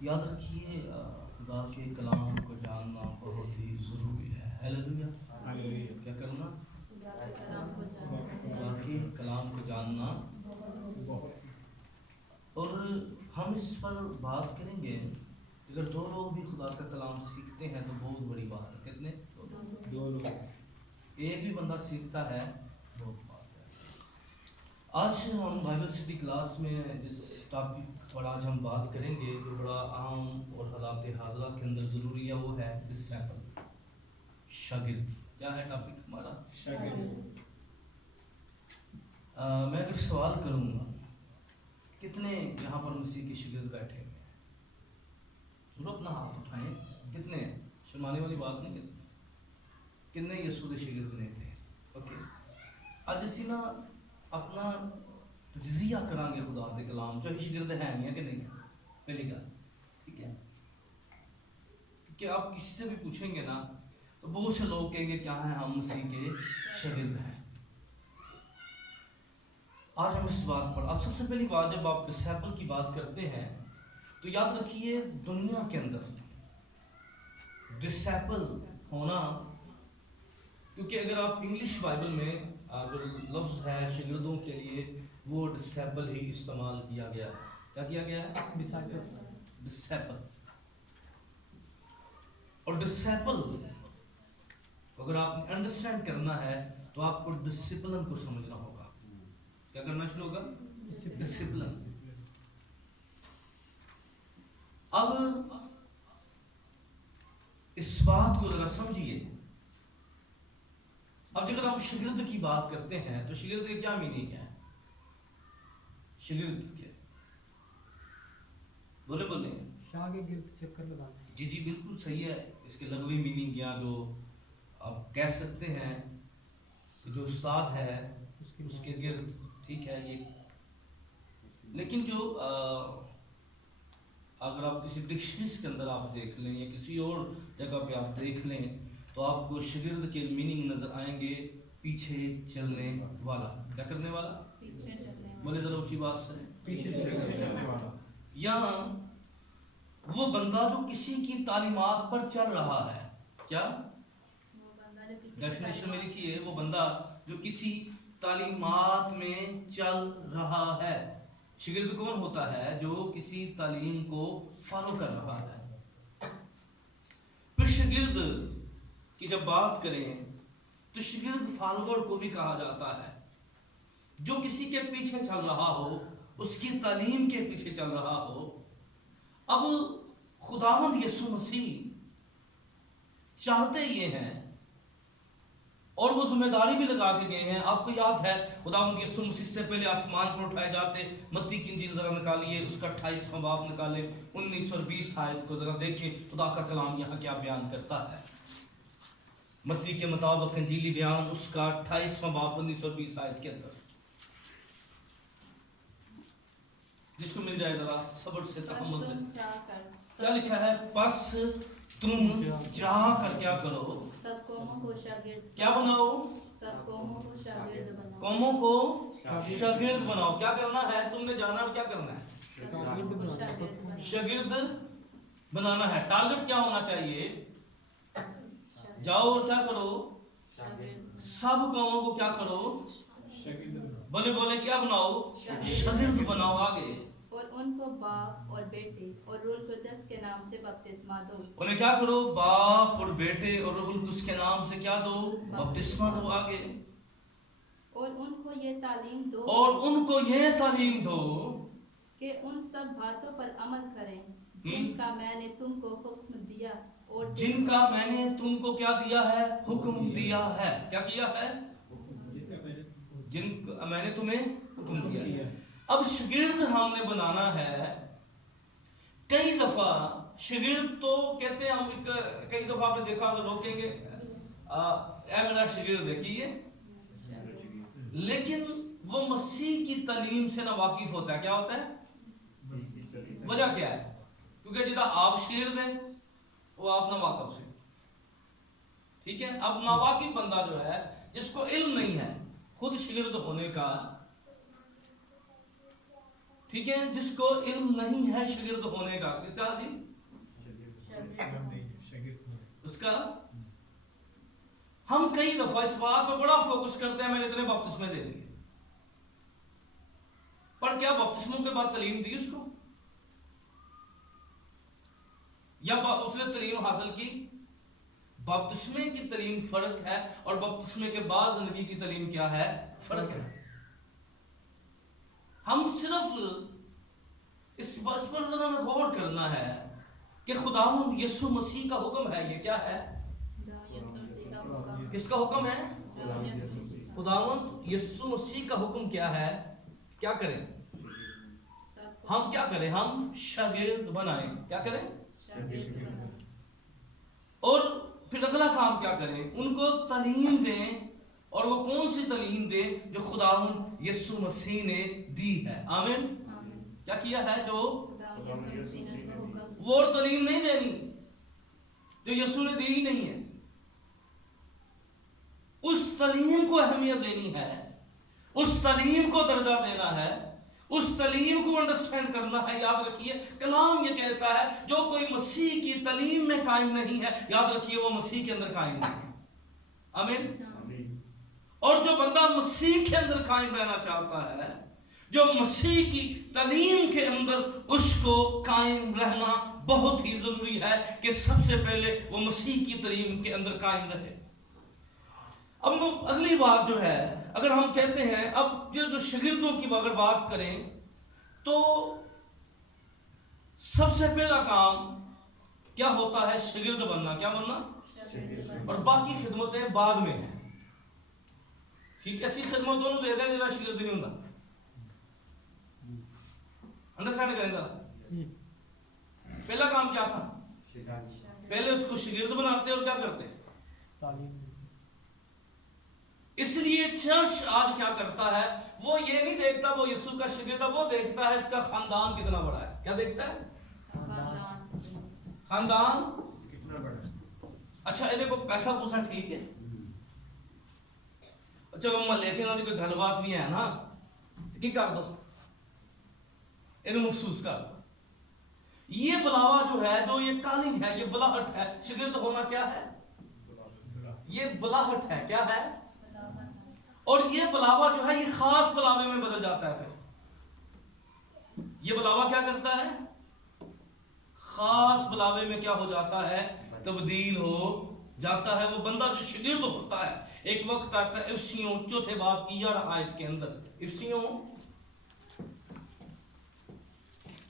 یاد رکھیے خدا کے کلام کو جاننا بہت ہی ضروری ہے. ہیلیلویا. کیا کرنا؟ خدا کے کلام کو جاننا. اور ہم اس پر بات کریں گے. اگر دو لوگ بھی خدا کا کلام سیکھتے ہیں تو بہت بڑی بات ہے. کتنے؟ دو لوگ. ایک بھی بندہ سیکھتا ہے بہت بات ہے. آج ہم بائبل سٹی کلاس میں جس ٹاپک پر آج ہم بات کریں گے جو بڑا عام اور حالات حاضرہ کے اندر ضروری ہے وہ ہے ڈسیپل، شاگرد. کیا ہے ٹاپک ہمارا؟ شاگرد. میں اگر سوال کروں گا کتنے یہاں پر مسیح کے شاگرد بیٹھے ہوئے ہیں؟ ضرور اپنا ہاتھ اٹھائیں. کتنے؟ شرمانے والی بات نہیں. کتنے یسوع کے شاگرد نہیں تھے؟ اوکے. آج اسی نا اپنا تجزیہ کریں گے خدا کے کلام جو شاگرد ہیں نہیں کہ نہیں. پہلی گل ٹھیک ہے، کہ آپ کسی سے بھی پوچھیں گے نا تو بہت سے لوگ کہیں گے کیا ہیں ہم مسیح کے شاگرد ہیں. آج ہم اس بات پر اب سب سے پہلی بات جب آپ ڈسیپل کی بات کرتے ہیں تو یاد رکھیے دنیا کے اندر ڈسیپل ہونا، کیونکہ اگر آپ انگلش بائبل میں جو لفظ ہے شاگردوں کے لیے وہ ڈسیپل ہی استعمال کیا گیا ہے. کیا کیا گیا ہے؟ ڈسیپل. اور ڈسیپل اگر آپ نے انڈرسٹینڈ کرنا ہے تو آپ کو ڈسپلن کو سمجھنا ہوگا. کیا کرنا شروع ہوگا؟ ڈسپلن. اب اس بات کو ذرا سمجھیے. اب اگر ہم شاگرد کی بات کرتے ہیں تو شاگرد کا کیا میننگ ہے؟ شاگرد کے بولے شاگرد چکر لگانا. جی بالکل صحیح ہے. اس کے لغوی میننگ یا جو آپ کہہ سکتے ہیں کہ جو استاد ہے اس کے گرد، ٹھیک ہے یہ. لیکن جو اگر آپ کسی ڈکشنریز کے اندر آپ دیکھ لیں یا کسی اور جگہ پہ آپ دیکھ لیں تو آپ کو شاگرد کے میننگ نظر آئیں گے پیچھے چلنے والا. کیا کرنے والا؟ بولے ذرا اونچی بات سے. پیچھے چلنے والا. یا وہ بندہ جو کسی کی تعلیمات پر چل رہا ہے. کیا ڈیفینیشن میں لکھی ہے؟ وہ بندہ جو کسی تعلیمات میں چل رہا ہے. شاگرد کون ہوتا ہے؟ جو کسی تعلیم کو فالو کر رہا ہے. پھر شاگرد کی جب بات کریں تو شاگرد فالوور کو بھی کہا جاتا ہے، جو کسی کے پیچھے چل رہا ہو، اس کی تعلیم کے پیچھے چل رہا ہو. اب خداوند یسوع مسیح چاہتے یہ ہیں اور وہ ذمہ داری بھی لگا کے گئے ہیں. آپ کو یاد ہے خداوند یسوع مسیح سے پہلے آسمان پر اٹھائے جاتے متی کی انجیل ذرا نکالیے، اس کا 28واں باب نکالیں، 19 اور 20 آیت کو ذرا دیکھیں خدا کا کلام یہاں کیا بیان کرتا ہے. متی کے مطابق انجیلی بیان اس کا 28واں باب 19 اور 20 آیت کے اندر، جس کو مل جائے ذرا صبر سے تحمل سے. کیا لکھا ہے؟ پس تم جا کر کیا کرو؟ سب قوموں کو شاگرد کیا بناؤ؟ سب قوموں کو شاگرد بناؤ. قوموں کو شاگرد بناؤ. کیا کرنا ہے؟ تم نے جانا اور کیا کرنا ہے؟ شاگرد بنانا ہے. ٹارگٹ کیا ہونا چاہیے؟ جاؤ اور کیا کرو؟ سب قوموں کو کیا کرو؟ بولے کیا بناؤ؟ شاگرد بناؤ. آگے اور ان کو باپ اور بیٹے اور روح القدس کے نام سے بپتسمہ دو. انہیں کیا کرو؟ باپ اور بیٹے اور روح القدس کے نام سے کیا دو؟ بپتسمہ دو. آگے اور ان کو یہ تعلیم دو اور ان کو یہ تعلیم دو کہ ان سب باتوں پر عمل کریں جن کا میں نے تم کو حکم دیا. اور جن کا میں نے تم کو کیا دیا ہے؟ حکم دیا ہے. کیا کیا ہے؟ جن کا میں نے تمہیں حکم دیا ہے. اب شاگرد ہم نے بنانا ہے. کئی دفعہ شاگرد تو کہتے ہیں، ہم کئی دفعہ آپ نے دیکھا تو روکیں گے اے میرا شاگرد دیکھیے، لیکن وہ مسیح کی تعلیم سے نہ واقف ہوتا ہے. کیا ہوتا ہے؟ وجہ کیا ہے؟ کیونکہ جدہ آپ شاگرد ہیں وہ آپ نہ واقف سے. ٹھیک ہے. اب ناواقف بندہ جو ہے، جس کو علم نہیں ہے خود شاگرد ہونے کا، ٹھیک ہے، جس کو علم نہیں ہے شاگرد ہونے کا، کس کا جی؟ اس کا ہم کئی دفعہ اس بات پہ بڑا فوکس کرتے ہیں میں نے اتنے بپتسمے دے دیے، پر کیا بپتسموں کے بعد تعلیم دی اس کو؟ یا اس نے تعلیم حاصل کی؟ بپتسمے کی تعلیم فرق ہے اور بپتسمے کے بعد زندگی کی تعلیم کیا ہے؟ فرق ہے۔ ہم صرف اس بات پر ذرا ہمیں غور کرنا ہے کہ خداوند یسوع مسیح کا حکم ہے، یہ کیا ہے؟ کس کا حکم ہے؟ خداوند یسوع مسیح کا حکم کیا ہے؟ کیا کریں؟ ہم کیا کریں؟ ہم شاگرد بنائیں۔ کیا کریں؟ اور پھر اگلا کام کیا کریں؟ ان کو تعلیم دیں، اور وہ کون سی تعلیم دیں؟ جو خداوند یسوع مسیح نے دی ہے۔ آمین۔ کیا کیا ہے؟ جو وہ اور تعلیم نہیں دینی جو یسوع نے دی ہی نہیں ہے، اس تعلیم کو اہمیت دینی ہے، اس تعلیم کو درجہ دینا ہے، اس تعلیم کو انڈرسٹینڈ کرنا ہے۔ یاد رکھیے کلام یہ کہتا ہے جو کوئی مسیح کی تعلیم میں قائم نہیں ہے، یاد رکھیے وہ مسیح کے اندر قائم نہیں ہے۔ آمین۔ اور جو بندہ مسیح کے اندر قائم رہنا چاہتا ہے، جو مسیح کی تعلیم کے اندر، اس کو قائم رہنا بہت ہی ضروری ہے کہ سب سے پہلے وہ مسیح کی تعلیم کے اندر قائم رہے۔ اب اگلی بات جو ہے، اگر ہم کہتے ہیں اب جو شاگردوں کی اگر بات کریں تو سب سے پہلا کام کیا ہوتا ہے؟ شاگرد بننا۔ کیا بننا؟ اور باقی خدمتیں بعد میں ہیں۔ ٹھیک، ایسی خدمت دونوں دے دیں جرا شاگرد نہیں ہوتا۔ انڈرسٹینڈ کریں ذرا، پہلا کام کیا تھا؟ پہلے اس کو شاگرد بناتے اور کیا کرتے؟ اس لیے چرچ آج کیا کرتا ہے؟ وہ یہ نہیں دیکھتا وہ یسوع کا شاگرد ہے، وہ دیکھتا ہے اس کا خاندان کتنا بڑا ہے۔ کیا دیکھتا ہے؟ خاندان کتنا بڑا ہے۔ اچھا یہ دیکھو پیسہ پوسا ٹھیک ہے، چلو محلے چ کوئی گل بات بھی ہے نا، کی کر دو، یہ محسوس کر دو۔ یہ بلاوا جو ہے، جو یہ کالنگ ہے، یہ بلاہٹ ہے۔ شاگرد ہونا کیا ہے؟ یہ بلاہٹ ہے۔ کیا ہے؟ اور یہ بلاوا جو ہے یہ خاص بلاوے میں بدل جاتا ہے۔ پھر یہ بلاوا کیا کرتا ہے؟ خاص بلاوے میں کیا ہو جاتا ہے؟ تبدیل ہو جاتا ہے۔ وہ بندہ جو شاگرد ہوتا ہے، ایک وقت آتا ہے، افسیوں 4 باب کی 11 آیت کے اندر، افسیوں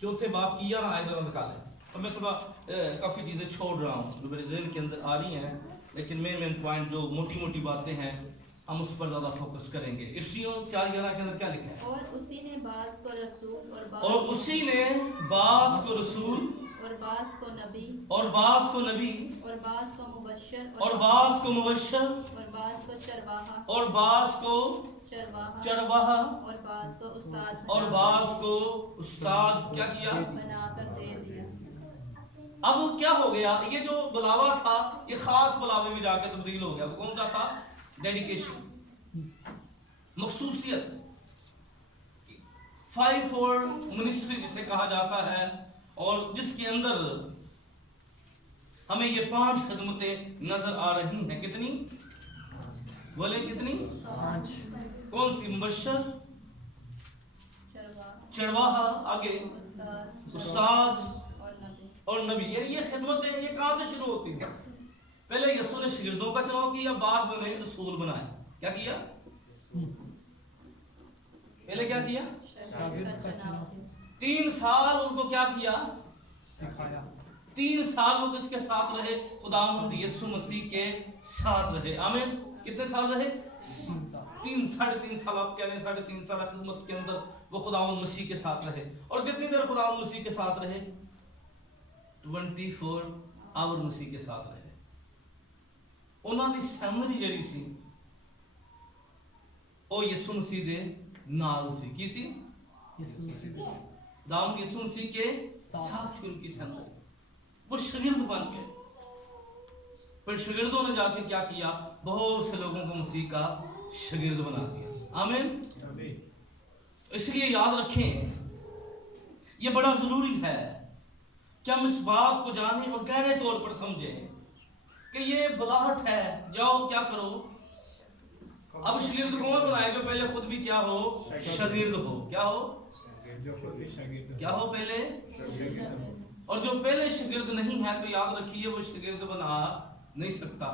4 باب کی 11 آیت ذرا نکالیں۔ اب میں تھوڑا کافی چیزیں چھوڑ رہا ہوں جو میرے ذہن کے اندر آ رہی ہیں، لیکن مین پوائنٹ جو موٹی موٹی باتیں ہیں ہم اس پر زیادہ فوکس کریں گے۔ افسیوں 4:11 کے اندر کیا لکھا ہے؟ اور اسی نے بعض کو رسول اور اسی نے بعض کو رسول اور بعض کو نبی اور بعض کو نبی اور بعض کو مبشر اور بعض کو مبشر اور بعض کو چرواہا اور بعض کو چرواہا اور بعض کو استاد اور بعض کو استاد کیا کیا؟ بنا کر دے دیا۔ اب کیا ہو گیا؟ یہ جو بلاوا تھا یہ خاص بلاوے میں جا کے تبدیل ہو گیا۔ وہ کون سا تھا؟ ڈیڈیکیشن، مخصوصیت، 5-fold منسٹری جسے کہا جاتا ہے، اور جس کے اندر ہمیں یہ 5 خدمتیں نظر آ رہی ہیں۔ کتنی؟ بولے کتنی؟ 5۔ کون سی؟ مبشر، چرواہا، آگے استاد اور نبی۔ یعنی یہ خدمتیں یہ کہاں سے شروع ہوتی ہیں؟ پہلے یسوع نے شاگردوں کا چناؤ کیا، بعد میں انہیں رسول بنایا۔ کیا کیا؟ پہلے کیا کیا؟ 3 سال ان کو کیا کیا؟ سکھایا۔ 3 سال وہ کس کے ساتھ رہے؟ خداوند یسوع مسیح کے ساتھ رہے۔ آمین۔ کتنے سال رہے؟ 3.5 سال۔ آپ کہہ رہے ہیں 3.5 سال خدمت کے اندر وہ خداوند مسیح کے ساتھ رہے۔ اور کتنی دیر خداوند مسیح کے ساتھ رہے؟ 24 آور مسیح کے ساتھ رہے۔ انہوں دی سیمری جڑی سی او یسوع مسیح دے نال سی۔ کی سی؟ داؤد یسوع مسیح کے ساتھ تھی ان کی سیمری۔ وہ شاگرد بن کے، پھر شاگردوں نے جا کے کیا کیا؟ بہت سے لوگوں کو مسیح کا شاگرد بنا دیا۔ آمین۔ اس لیے یاد رکھیں یہ بڑا ضروری ہے کہ ہم اس بات کو جانیں اور گہرے طور پر سمجھیں کہ یہ بلاہٹ ہے. جاؤ کیا کرو. اب شاگرد کون بنائے جو پہلے خود بھی کیا ہو؟ شاگرد ہو. کیا ہو؟ کیا ہو پہلے؟ اور جو پہلے شاگرد نہیں ہے تو یاد رکھیے وہ شاگرد بنا نہیں سکتا.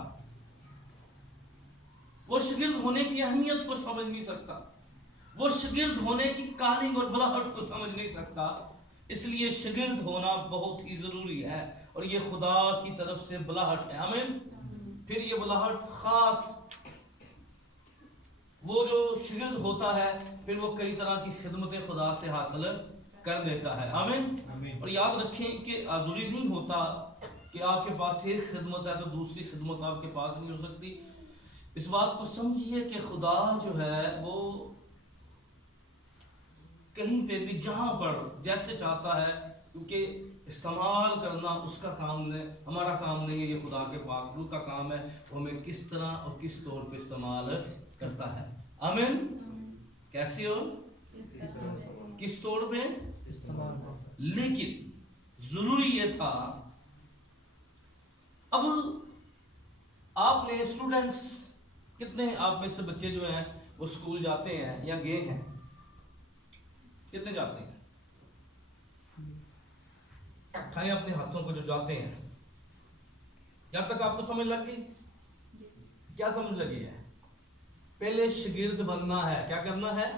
وہ شاگرد ہونے کی اہمیت کو سمجھ نہیں سکتا. وہ شاگرد ہونے کی کالنگ اور بلاہٹ کو سمجھ نہیں سکتا. اس لیے شاگرد ہونا بہت ہی ضروری ہے اور یہ خدا کی طرف سے بلاہٹ ہے. آمین. پھر یہ بلاہٹ خاص وہ جو شاگرد ہوتا ہے پھر وہ کئی طرح کی خدمت خدا سے حاصل کر دیتا ہے. آمین. اور یاد رکھیں کہ ضروری نہیں ہوتا کہ آپ کے پاس ایک خدمت ہے تو دوسری خدمت آپ کے پاس نہیں ہو سکتی. اس بات کو سمجھیے کہ خدا جو ہے وہ کہیں پہ بھی جہاں پر جیسے چاہتا ہے کیونکہ استعمال کرنا اس کا کام نہیں، ہمارا کام نہیں ہے. یہ خدا کے پاک روح کا کام ہے. وہ ہمیں کس طرح اور کس طور پہ استعمال کرتا ہے. آمین. کیسے اور کس طور پہ؟ لیکن ضروری یہ تھا. اب آپ نے اسٹوڈنٹس کتنے آپ میں سے بچے جو ہیں وہ اسکول جاتے ہیں یا گئے ہیں؟ کتنے جاتے ہیں؟ اٹھائیں اپنے ہاتھوں کو جو جاتے ہیں. جب تک آپ کو سمجھ لگ گئی؟ کیا سمجھ لگی ہے؟ پہلے شاگرد بننا ہے. کیا کرنا ہے؟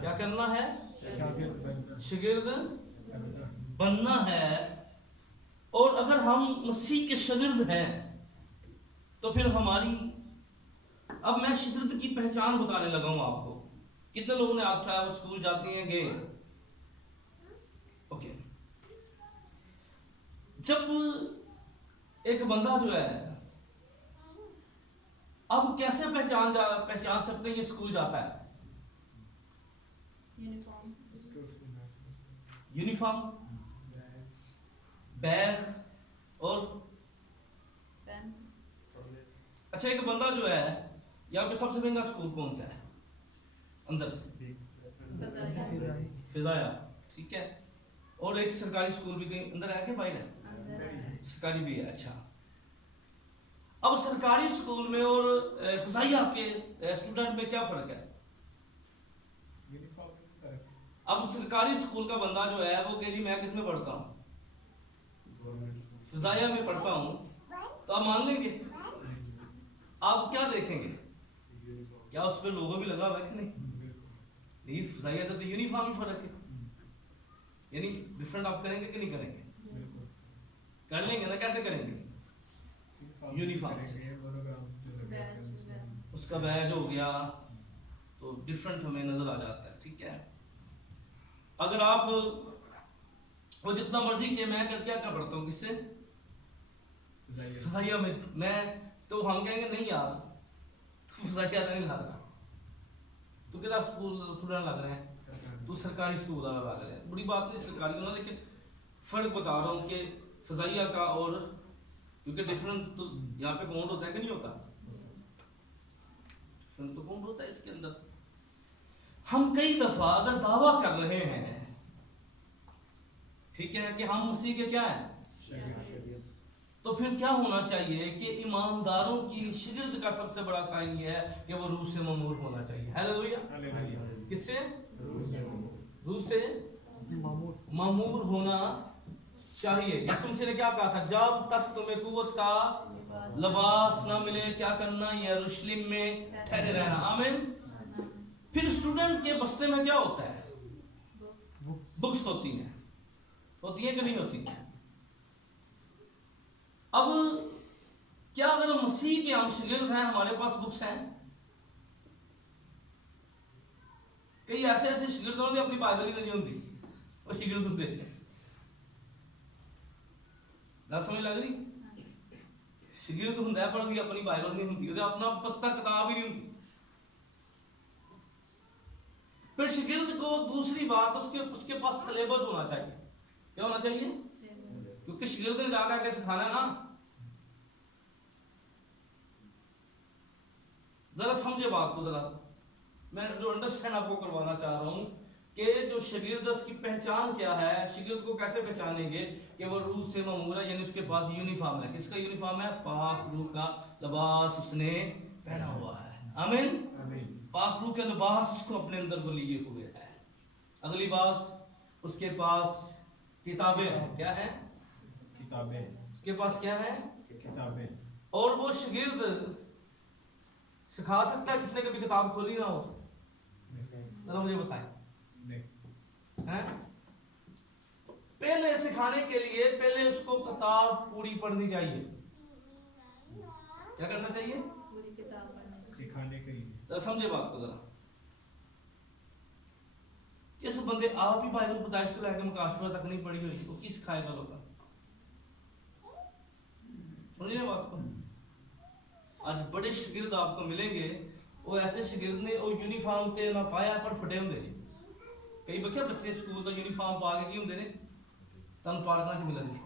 کیا کرنا ہے؟ شاگرد بننا ہے. اور اگر ہم مسیح کے شاگرد ہیں تو پھر ہماری اب میں شاگرد کی پہچان بتانے لگا ہوں آپ کو. کتنے لوگوں نے آپ اٹھایا وہ اسکول جاتے ہیں گئے؟ اوکے. جب ایک بندہ جو ہے اب کیسے پہچان سکتے ہیں یہ اسکول جاتا ہے؟ یونیفارم، بیگ اور اچھا ایک بندہ جو ہے یہاں پہ سب سے مہنگا اسکول کون سا ہے اندر؟ فضائیہ. ٹھیک ہے. اور ایک سرکاری اسکول بھی کہیں اندر ہے کہ باہر ہے؟ سرکاری بھی ہے. اچھا. اب سرکاری اسکول میں اور فضائیہ کے اسٹوڈنٹ میں کیا فرق ہے؟ اب سرکاری اسکول کا بندہ جو ہے وہ کہ جی میں کس میں پڑھتا ہوں؟ فضائیہ میں پڑھتا ہوں. تو آپ مان لیں گے؟ آپ کیا دیکھیں گے؟ کیا اس پہ لوگو بھی لگا ہوا ہے کہ نہیں؟ فضائیہ تو یونیفارم ہی فرق ہے. یعنی ڈفرنٹ آپ کریں گے کہ نہیں کریں گے؟ کر لیں گے نا. کیسے کریں گے؟ یونیفارم سے. اس کا بیج ہو گیا تو ڈفرنٹ ہمیں نظر آ جاتا ہے. ٹھیک ہے. اگر آپ وہ جتنا مرضی کہ میں کیا پڑھتا ہوں کس سے؟ فضائیہ میں تو ہم کہیں گے نہیں یار تو فضائیہ نہیں لگ رہا. تو کتنا اسٹوڈنٹ لگ رہے ہیں؟ تو سرکاری اسکول والا لگ رہے ہیں. بڑی بات نہیں سرکاری ہونا. لیکن فرق بتا رہا ہوں کہ فضائیہ کا اور کیونکہ ڈفرنٹ تو یہاں پہ کاؤنٹ ہوتا ہے کہ نہیں ہوتا؟ ڈفرنٹ تو کاؤنٹ ہوتا ہے اس کے اندر. ہم کئی دفعہ اگر دعویٰ کر رہے ہیں ٹھیک ہے کہ ہم مسیح کے کیا ہیں تو پھر کیا ہونا چاہیے کہ ایمانداروں کی شاگرد کا سب سے بڑا سائن یہ ہے کہ وہ روح سے مامور ہونا چاہیے. ہیلیلویا. کس سے؟ روح سے مامور ہونا چاہیے. یسوع مسیح نے کیا کہا تھا؟ جب تک تمہیں قوت کا لباس نہ ملے کیا کرنا؟ یروشلم میں ٹھہرے رہنا. آمین. پھر اسٹوڈنٹ کے بستے میں کیا ہوتا ہے؟ بکس ہوتی ہیں کہ نہیں ہوتی؟ اب کیا اگر مسیح کے ہم شاگرد ہیں ہمارے پاس بکس ہیں؟ کئی ایسے شاگرد ہوتے اپنی بائبل ہی نہیں ہوتی وہ شاگرد ہوتے تھے. نہ سمجھ لگ رہی؟ شاگرد ہوں پر بھی اپنی بائبل نہیں ہوتی اپنا بستہ کتاب ہی نہیں ہوتی. پھر شاگرد کو دوسری بات اس کے پاس سلیبس ہونا چاہیے. کیا ہونا چاہیے؟ کیونکہ شاگرد نے جا کے سکھانا نا. ذرا سمجھے بات کو. ذرا میں جو انڈرسٹینڈ آپ کو کروانا چاہ رہا ہوں کہ جو شاگرد ہے اس کی پہچان کیا ہے. شاگرد کو کیسے پہچانیں گے کہ وہ روح سے مامور ہے, یعنی اس کے پاس یونیفارم ہے. کس کا یونیفارم ہے؟ پاک روح کا لباس اس نے پہنا ہوا ہے. آمین. پاک روح کے لباس کو اپنے اندر وہ لیے ہوئے ہے. اگلی بات, اس کے پاس کتابیں ہیں. کیا ہے؟ کتابیں. اس کے پاس کیا ہے؟ کتابیں. اور وہ شاگرد سکھا سکتا ہے جس نے کبھی کتاب کھولی نہ ہو؟ ذرا مجھے بتائیں. پہلے سکھانے کے لیے پہلے اس کو کتاب پوری پڑھنی چاہیے. کیا کرنا چاہیے؟ پوری کتاب پڑھنا. سکھانے کے لیے. ذرا سمجھے بات کو. ذرا جس بندے آپ ہی بائبل پیدائش سے لے کے مکاشفہ تک نہیں پڑھی ہوئی, وہ کی سکھائے گا لوگوں؟ سمجھے بات کو. آج بڑے شاگرد آپ کو ملیں گے, وہ ایسے شاگرد نے وہ یونیفارم تے نہ پایا پر پھٹے ہوندے جی. کئی بکھے بچے سکول دا یونیفارم پا کے کی ہوندے نے تن پارکاں چ ملن گے,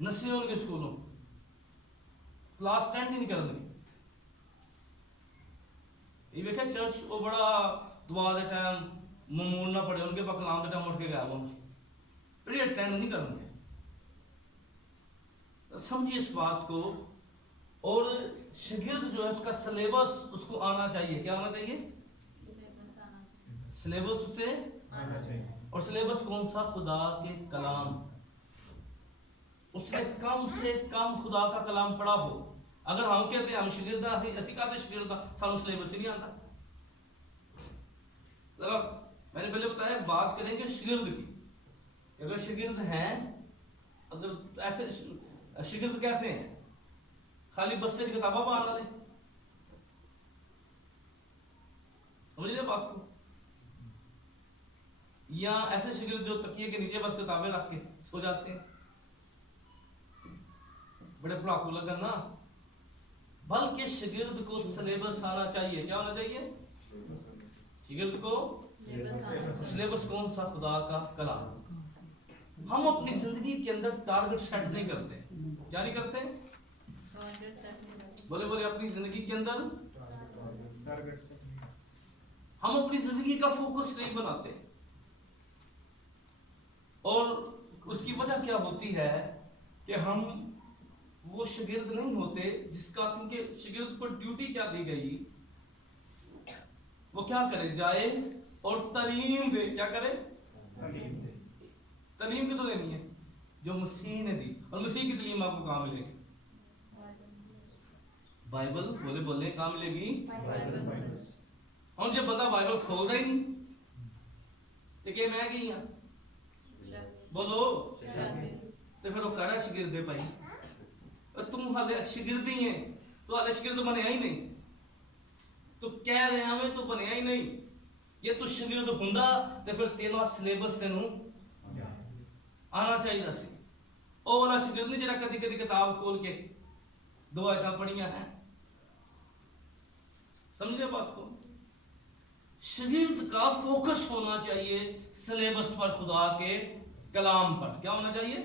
نسے ہون گے سکولوں, کلاس 10 ہی نہیں کرن گے. یہ دیکھا چرچ وہ بڑا دعا دے ٹائم معمول نہ پڑے ان کے پاس کلام دے ٹائم اٹھ کے غائب ہوں گے, پھر اٹینڈ نہیں کرن گے. سمجھیے اس بات کو. اور شاگرد جو ہے اس کا سلیبس اس کو آنا چاہیے. کیا آنا چاہیے؟ سلیبس اس سے آنا چاہیے. اور سلیبس کون سا؟ خدا کے کلام. اس نے کم سے کم خدا کا کلام پڑھا ہو. اگر ہم کہتے ہیں ہم شاگرد ہیں, اسی کہتے شاگرد سانو سلیبس ہی نہیں آتا. ذرا میں نے پہلے بتایا بات کریں گے شاگرد کی. اگر شاگرد ہیں, اگر ایسے شاگرد کیسے ہیں؟ خالی بستے کتاباں پڑھا رہے, سمجھ لیں بات کو. یا ایسے شاگرد جو تکیے کے نیچے بس کتابیں رکھ کے سو جاتے ہیں, بڑے پڑھاکو لگن نا. بلکہ شاگرد کو سلیبس آنا چاہیے. کیا ہونا چاہیے؟ شاگرد کو سلیبس کون سا؟ خدا کا کلام. ہم اپنی زندگی کے اندر ٹارگٹ سیٹ نہیں کرتے. کیا نہیں کرتے؟ بولے بولے اپنی زندگی کے اندر ہم اپنی زندگی کا فوکس نہیں بناتے. اور اس کی وجہ کیا ہوتی ہے کہ ہم وہ شاگرد نہیں ہوتے جس کا, کیونکہ شاگرد کو ڈیوٹی کیا دی گئی, وہ کیا کرے؟ جائے اور تعلیم دے. کیا کرے؟ تعلیم کی تو دینی ہے جو مسیح نے دی. اور مسیح کی تعلیم آپ کو کہاں ملے گی؟ بائبل. بولے بولے کہاں ملے گی؟ اور جب بندہ بائبل کھول رہا ہی نہیں تو کہ میں گئی ہوں بولو, تو پھر وہ کہہ رہا شاگرد ہے بھائی, تم حالے شاگرد ہی ہیں, تو حالے شاگرد بنیا ہی نہیں. تو کہہ رہے ہیں ہمیں تو بنیا ہی نہیں. یہ تو شاگرد ہوندا تو پھر تیرا سلیبس تینوں آنا چاہیے سی. او والا شاگرد نہیں جڑا کدی کدی کتاب کھول کے دو آیتاں پڑھیاں ہیں. سمجھے بات کو. شاگرد کا فوکس ہونا چاہیے سلیبس پر, خدا کے کلام پر. کیا ہونا چاہیے؟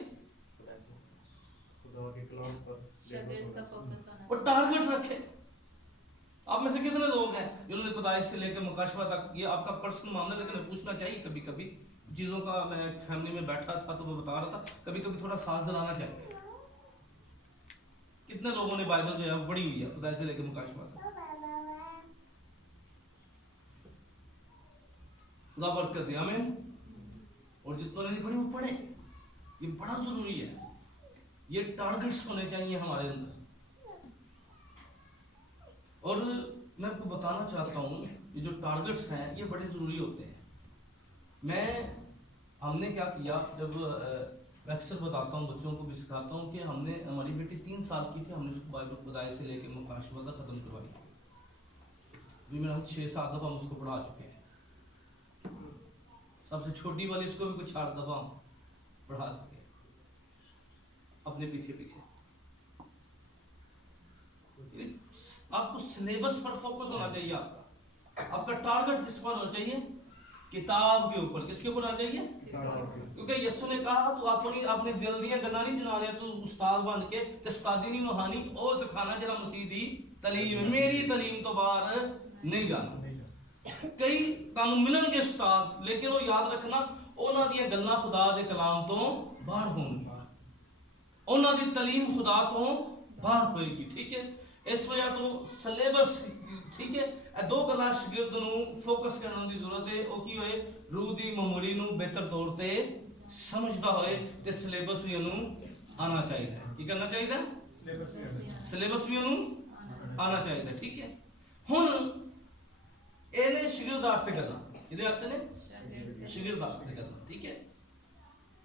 خدا کے کلام پر. شاگرد کا فوکس ہونا. اور ٹارگٹ رکھے. آپ میں سے کتنے لوگ ہیں جنہوں نے پیدائش سے لے کے مکاشفہ تک, یہ آپ کا پرسنل معاملہ, لیکن پوچھنا چاہیے کبھی کبھی چیزوں کا. میں ایک فیملی میں بیٹھا تھا تو میں بتا رہا تھا کبھی کبھی تھوڑا سانس دلانا چاہیے. کتنے لوگوں نے بائبل جو ہے وہ پڑھی ہوئی ہے پیدائش سے لے کے مکاشفہ تک؟ خدا برکت دے. آمین. اور جتنوں نے نہیں پڑھی وہ پڑھیں, یہ بڑا ضروری ہے. یہ ٹارگٹس ہونے چاہیے ہمارے اندر. اور میں آپ کو بتانا چاہتا ہوں یہ جو ٹارگٹس ہیں یہ بڑے ضروری ہوتے ہیں. ہم نے کیا کیا, جب میں اکثر بتاتا ہوں بچوں کو بھی سکھاتا ہوں کہ ہم نے, ہماری بیٹی 3 سال کی تھی, ہم نے اس کو بائبل پیدائش سے لے کے مکاشفہ تک ختم کروائی تھی. میرا 6-7 دفعہ ہم اس کو پڑھا چکے ہیں. سب سے چھوٹی والی اس کو بھی کچھ 8 دفعہ پڑھا سکے اپنے پیچھے پیچھے. آپ کو سلیبس پر فوکس ہونا چاہیے. آپ کا ٹارگٹ کس پر ہونا چاہیے؟ کتاب کے اوپر. کس کے اوپر ہونا چاہیے؟ کیونکہ یسوع نے کہا تو اپنے دل دیا گلاں نہیں جنانے, تو استاد بن کے تے استادی نہیں وہانی او سکھانا جڑا مسیح دی تعلیم ہے. میری تعلیم تو باہر نہیں جانا. ਕਈ ਤੁਹਾਨੂੰ ਮਿਲਣਗੇ ਉਸਤਾਦ, ਲੇਕਿਨ ਉਹ ਯਾਦ ਰੱਖਣਾ ਉਹਨਾਂ ਦੀਆਂ ਗੱਲਾਂ ਖੁਦਾ ਦੇ ਕਲਾਮ ਤੋਂ ਬਾਹਰ ਹੋਣਗੀਆਂ, ਉਹਨਾਂ ਦੀ ਤਾਲੀਮ ਖੁਦਾ ਤੋਂ ਬਾਹਰ ਹੋਏਗੀ। ਠੀਕ ਹੈ, ਇਸ ਵਜ੍ਹਾ ਤੋਂ ਸਿਲੇਬਸ, ਠੀਕ ਹੈ, ਇਹ ਦੋ ਗੱਲਾਂ ਸ਼ਾਗਿਰਦ ਨੂੰ ਫੋਕਸ ਕਰਨ ਦੀ ਜ਼ਰੂਰਤ ਹੈ। ਉਹ ਕੀ ਹੋਏ, ਰੂਹ ਦੀ ਮੈਮੋਰੀ ਨੂੰ ਬਿਹਤਰ ਤੌਰ ਤੇ ਸਮਝਦਾ ਹੋਏ ਤੇ ਸਿਲੇਬਸ ਵੀ ਉਹਨੂੰ ਆਣਾ ਚਾਹੀਦਾ ਹੈ। ਕੀ ਕਰਨਾ ਚਾਹੀਦਾ? ਸਿਲੇਬਸ ਵੀ ਉਹਨੂੰ ਆਣਾ ਚਾਹੀਦਾ। ਠੀਕ ਹੈ, ਹੁਣ ਇਹਨੇ ਸ਼ਾਗਿਰਦ ਵਾਸਤੇ ਗੱਲਾਂ, ਇਹਦੇ ਵਾਸਤੇ ਨੇ ਸ਼ਾਗਿਰਦ ਵਾਸਤੇ ਗੱਲਾਂ। ਠੀਕ ਹੈ,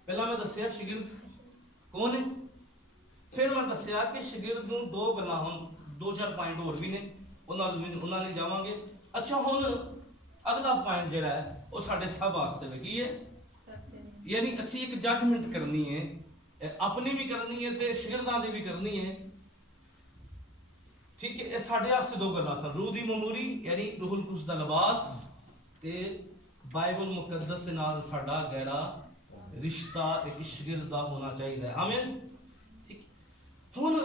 ਪਹਿਲਾਂ ਮੈਂ ਦੱਸਿਆ ਸ਼ਾਗਿਰਦ ਕੌਣ ਹੈ, ਫਿਰ ਮੈਂ ਦੱਸਿਆ ਕਿ ਸ਼ਾਗਿਰਦ ਨੂੰ ਦੋ ਗੱਲਾਂ, ਹੁਣ ਦੋ ਚਾਰ ਪੁਆਇੰਟ ਹੋਰ ਵੀ ਨੇ, ਉਹਨਾਂ ਲਈ ਜਾਵਾਂਗੇ। ਅੱਛਾ, ਹੁਣ ਅਗਲਾ ਪੁਆਇੰਟ ਜਿਹੜਾ ਹੈ ਉਹ ਸਾਡੇ ਸਭ ਵਾਸਤੇ ਹੈ। ਕੀ ਹੈ? ਯਾਨੀ ਅਸੀਂ ਇੱਕ ਜੱਜਮੈਂਟ ਕਰਨੀ ਹੈ, ਆਪਣੀ ਵੀ ਕਰਨੀ ਹੈ ਤੇ ਸ਼ਾਗਿਰਦਾਂ ਦੀ ਵੀ ਕਰਨੀ ਹੈ। ਠੀਕ ਹੈ, ਇਹ ਸਾਡੇ ਵਾਸਤੇ ਦੋ ਗੱਲਾਂ ਸਨ, ਰੂਹ ਦੀ ਮੈਮੋਰੀ ਯਾਨੀ ਰੂਹੁਲ ਕੁਦਸ ਦਾ ਲਿਬਾਸ ਤੇ ਬਾਈਬਲ ਮੁਕੱਦਸ ਦੇ ਨਾਲ ਸਾਡਾ ਗਹਿਰਾ ਰਿਸ਼ਤਾ ਇੱਕ ਸ਼ਾਗਿਰਦ ਦਾ ਹੋਣਾ ਚਾਹੀਦਾ ਹੈ। ਆਮੀਨ। ਠੀਕ, ਹੁਣ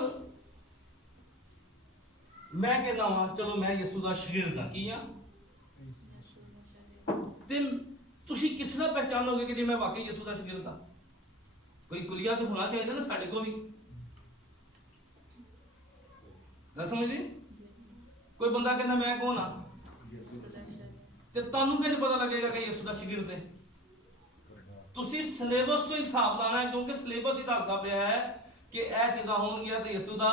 ਮੈਂ ਕਹਿੰਦਾ ਹਾਂ ਚਲੋ ਮੈਂ ਯਿਸੂ ਦਾ ਸ਼ਾਗਿਰਦ ਹਾਂ, ਕੀ ਹਾਂ? ਤੇ ਤੁਸੀਂ ਕਿਸ ਤਰ੍ਹਾਂ ਪਹਿਚਾਨੋਗੇ ਕਿ ਜੇ ਮੈਂ ਵਾਕਈ ਯਿਸੂ ਦਾ ਸ਼ਾਗਿਰਦ ਹਾਂ? ਕੋਈ ਕੁਲੀਆ ਤਾਂ ਹੋਣਾ ਚਾਹੀਦਾ ਨਾ ਸਾਡੇ ਕੋਲ ਵੀ, ਗੱਲ ਸਮਝ ਲਈ? ਕੋਈ ਬੰਦਾ ਕਹਿੰਦਾ ਮੈਂ ਕੌਣ ਹਾਂ, ਤੇ ਤੁਹਾਨੂੰ ਕਿਵੇਂ ਪਤਾ ਲੱਗੇਗਾ ਕਿ ਯਿਸੂ ਦਾ ਸ਼ਾਗਿਰਦ ਹੈ? ਤੁਸੀਂ ਸਿਲੇਬਸ ਤੋਂ ਹਿਸਾਬ ਲਾਣਾ ਹੈ, ਕਿਉਂਕਿ ਸਿਲੇਬਸ ਹੀ ਦੱਸਦਾ ਪਿਆ ਹੈ ਕਿ ਇਹ ਚੀਜ਼ਾਂ ਹੋਣਗੀਆਂ ਤੇ ਯਿਸੂ ਦਾ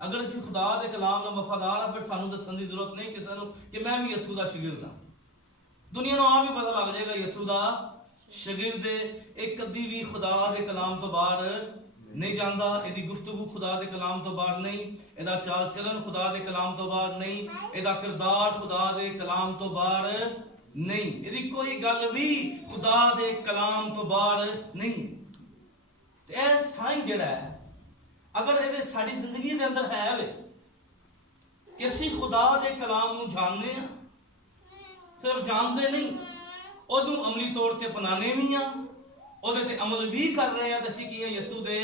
اگر اسی خدا دے کلام دا وفادار ہے پھر سانو دسن دی ضرورت نہیں کسی نو کہ میں بھی یسوع دا شاگرد ہاں. دنیا نو آپ بھی پتہ لگ جائے گا یسوع دا شاگرد ایک کدی بھی خدا دے کلام تو باہر نہیں جاندا. ایدی گفتگو خدا دے کلام تو باہر نہیں, ایدا چال چلن خدا دے کلام تو باہر نہیں, ایدا کردار خدا دے کلام تو باہر نہیں, ایدی کوئی گل بھی خدا دے کلام تو باہر نہیں. تے اے سائن جڑا ہے اگر ایدے ساڈی زندگی دے اندر ہے وے کہ اسی خدا دے کلام نو جاننے ہیں, صرف جانتے نہیں اودوں عملی طور تے اپنانے بھی ہیں, اودے تے عمل بھی کر رہے ہیں. اسی کی یسوع دے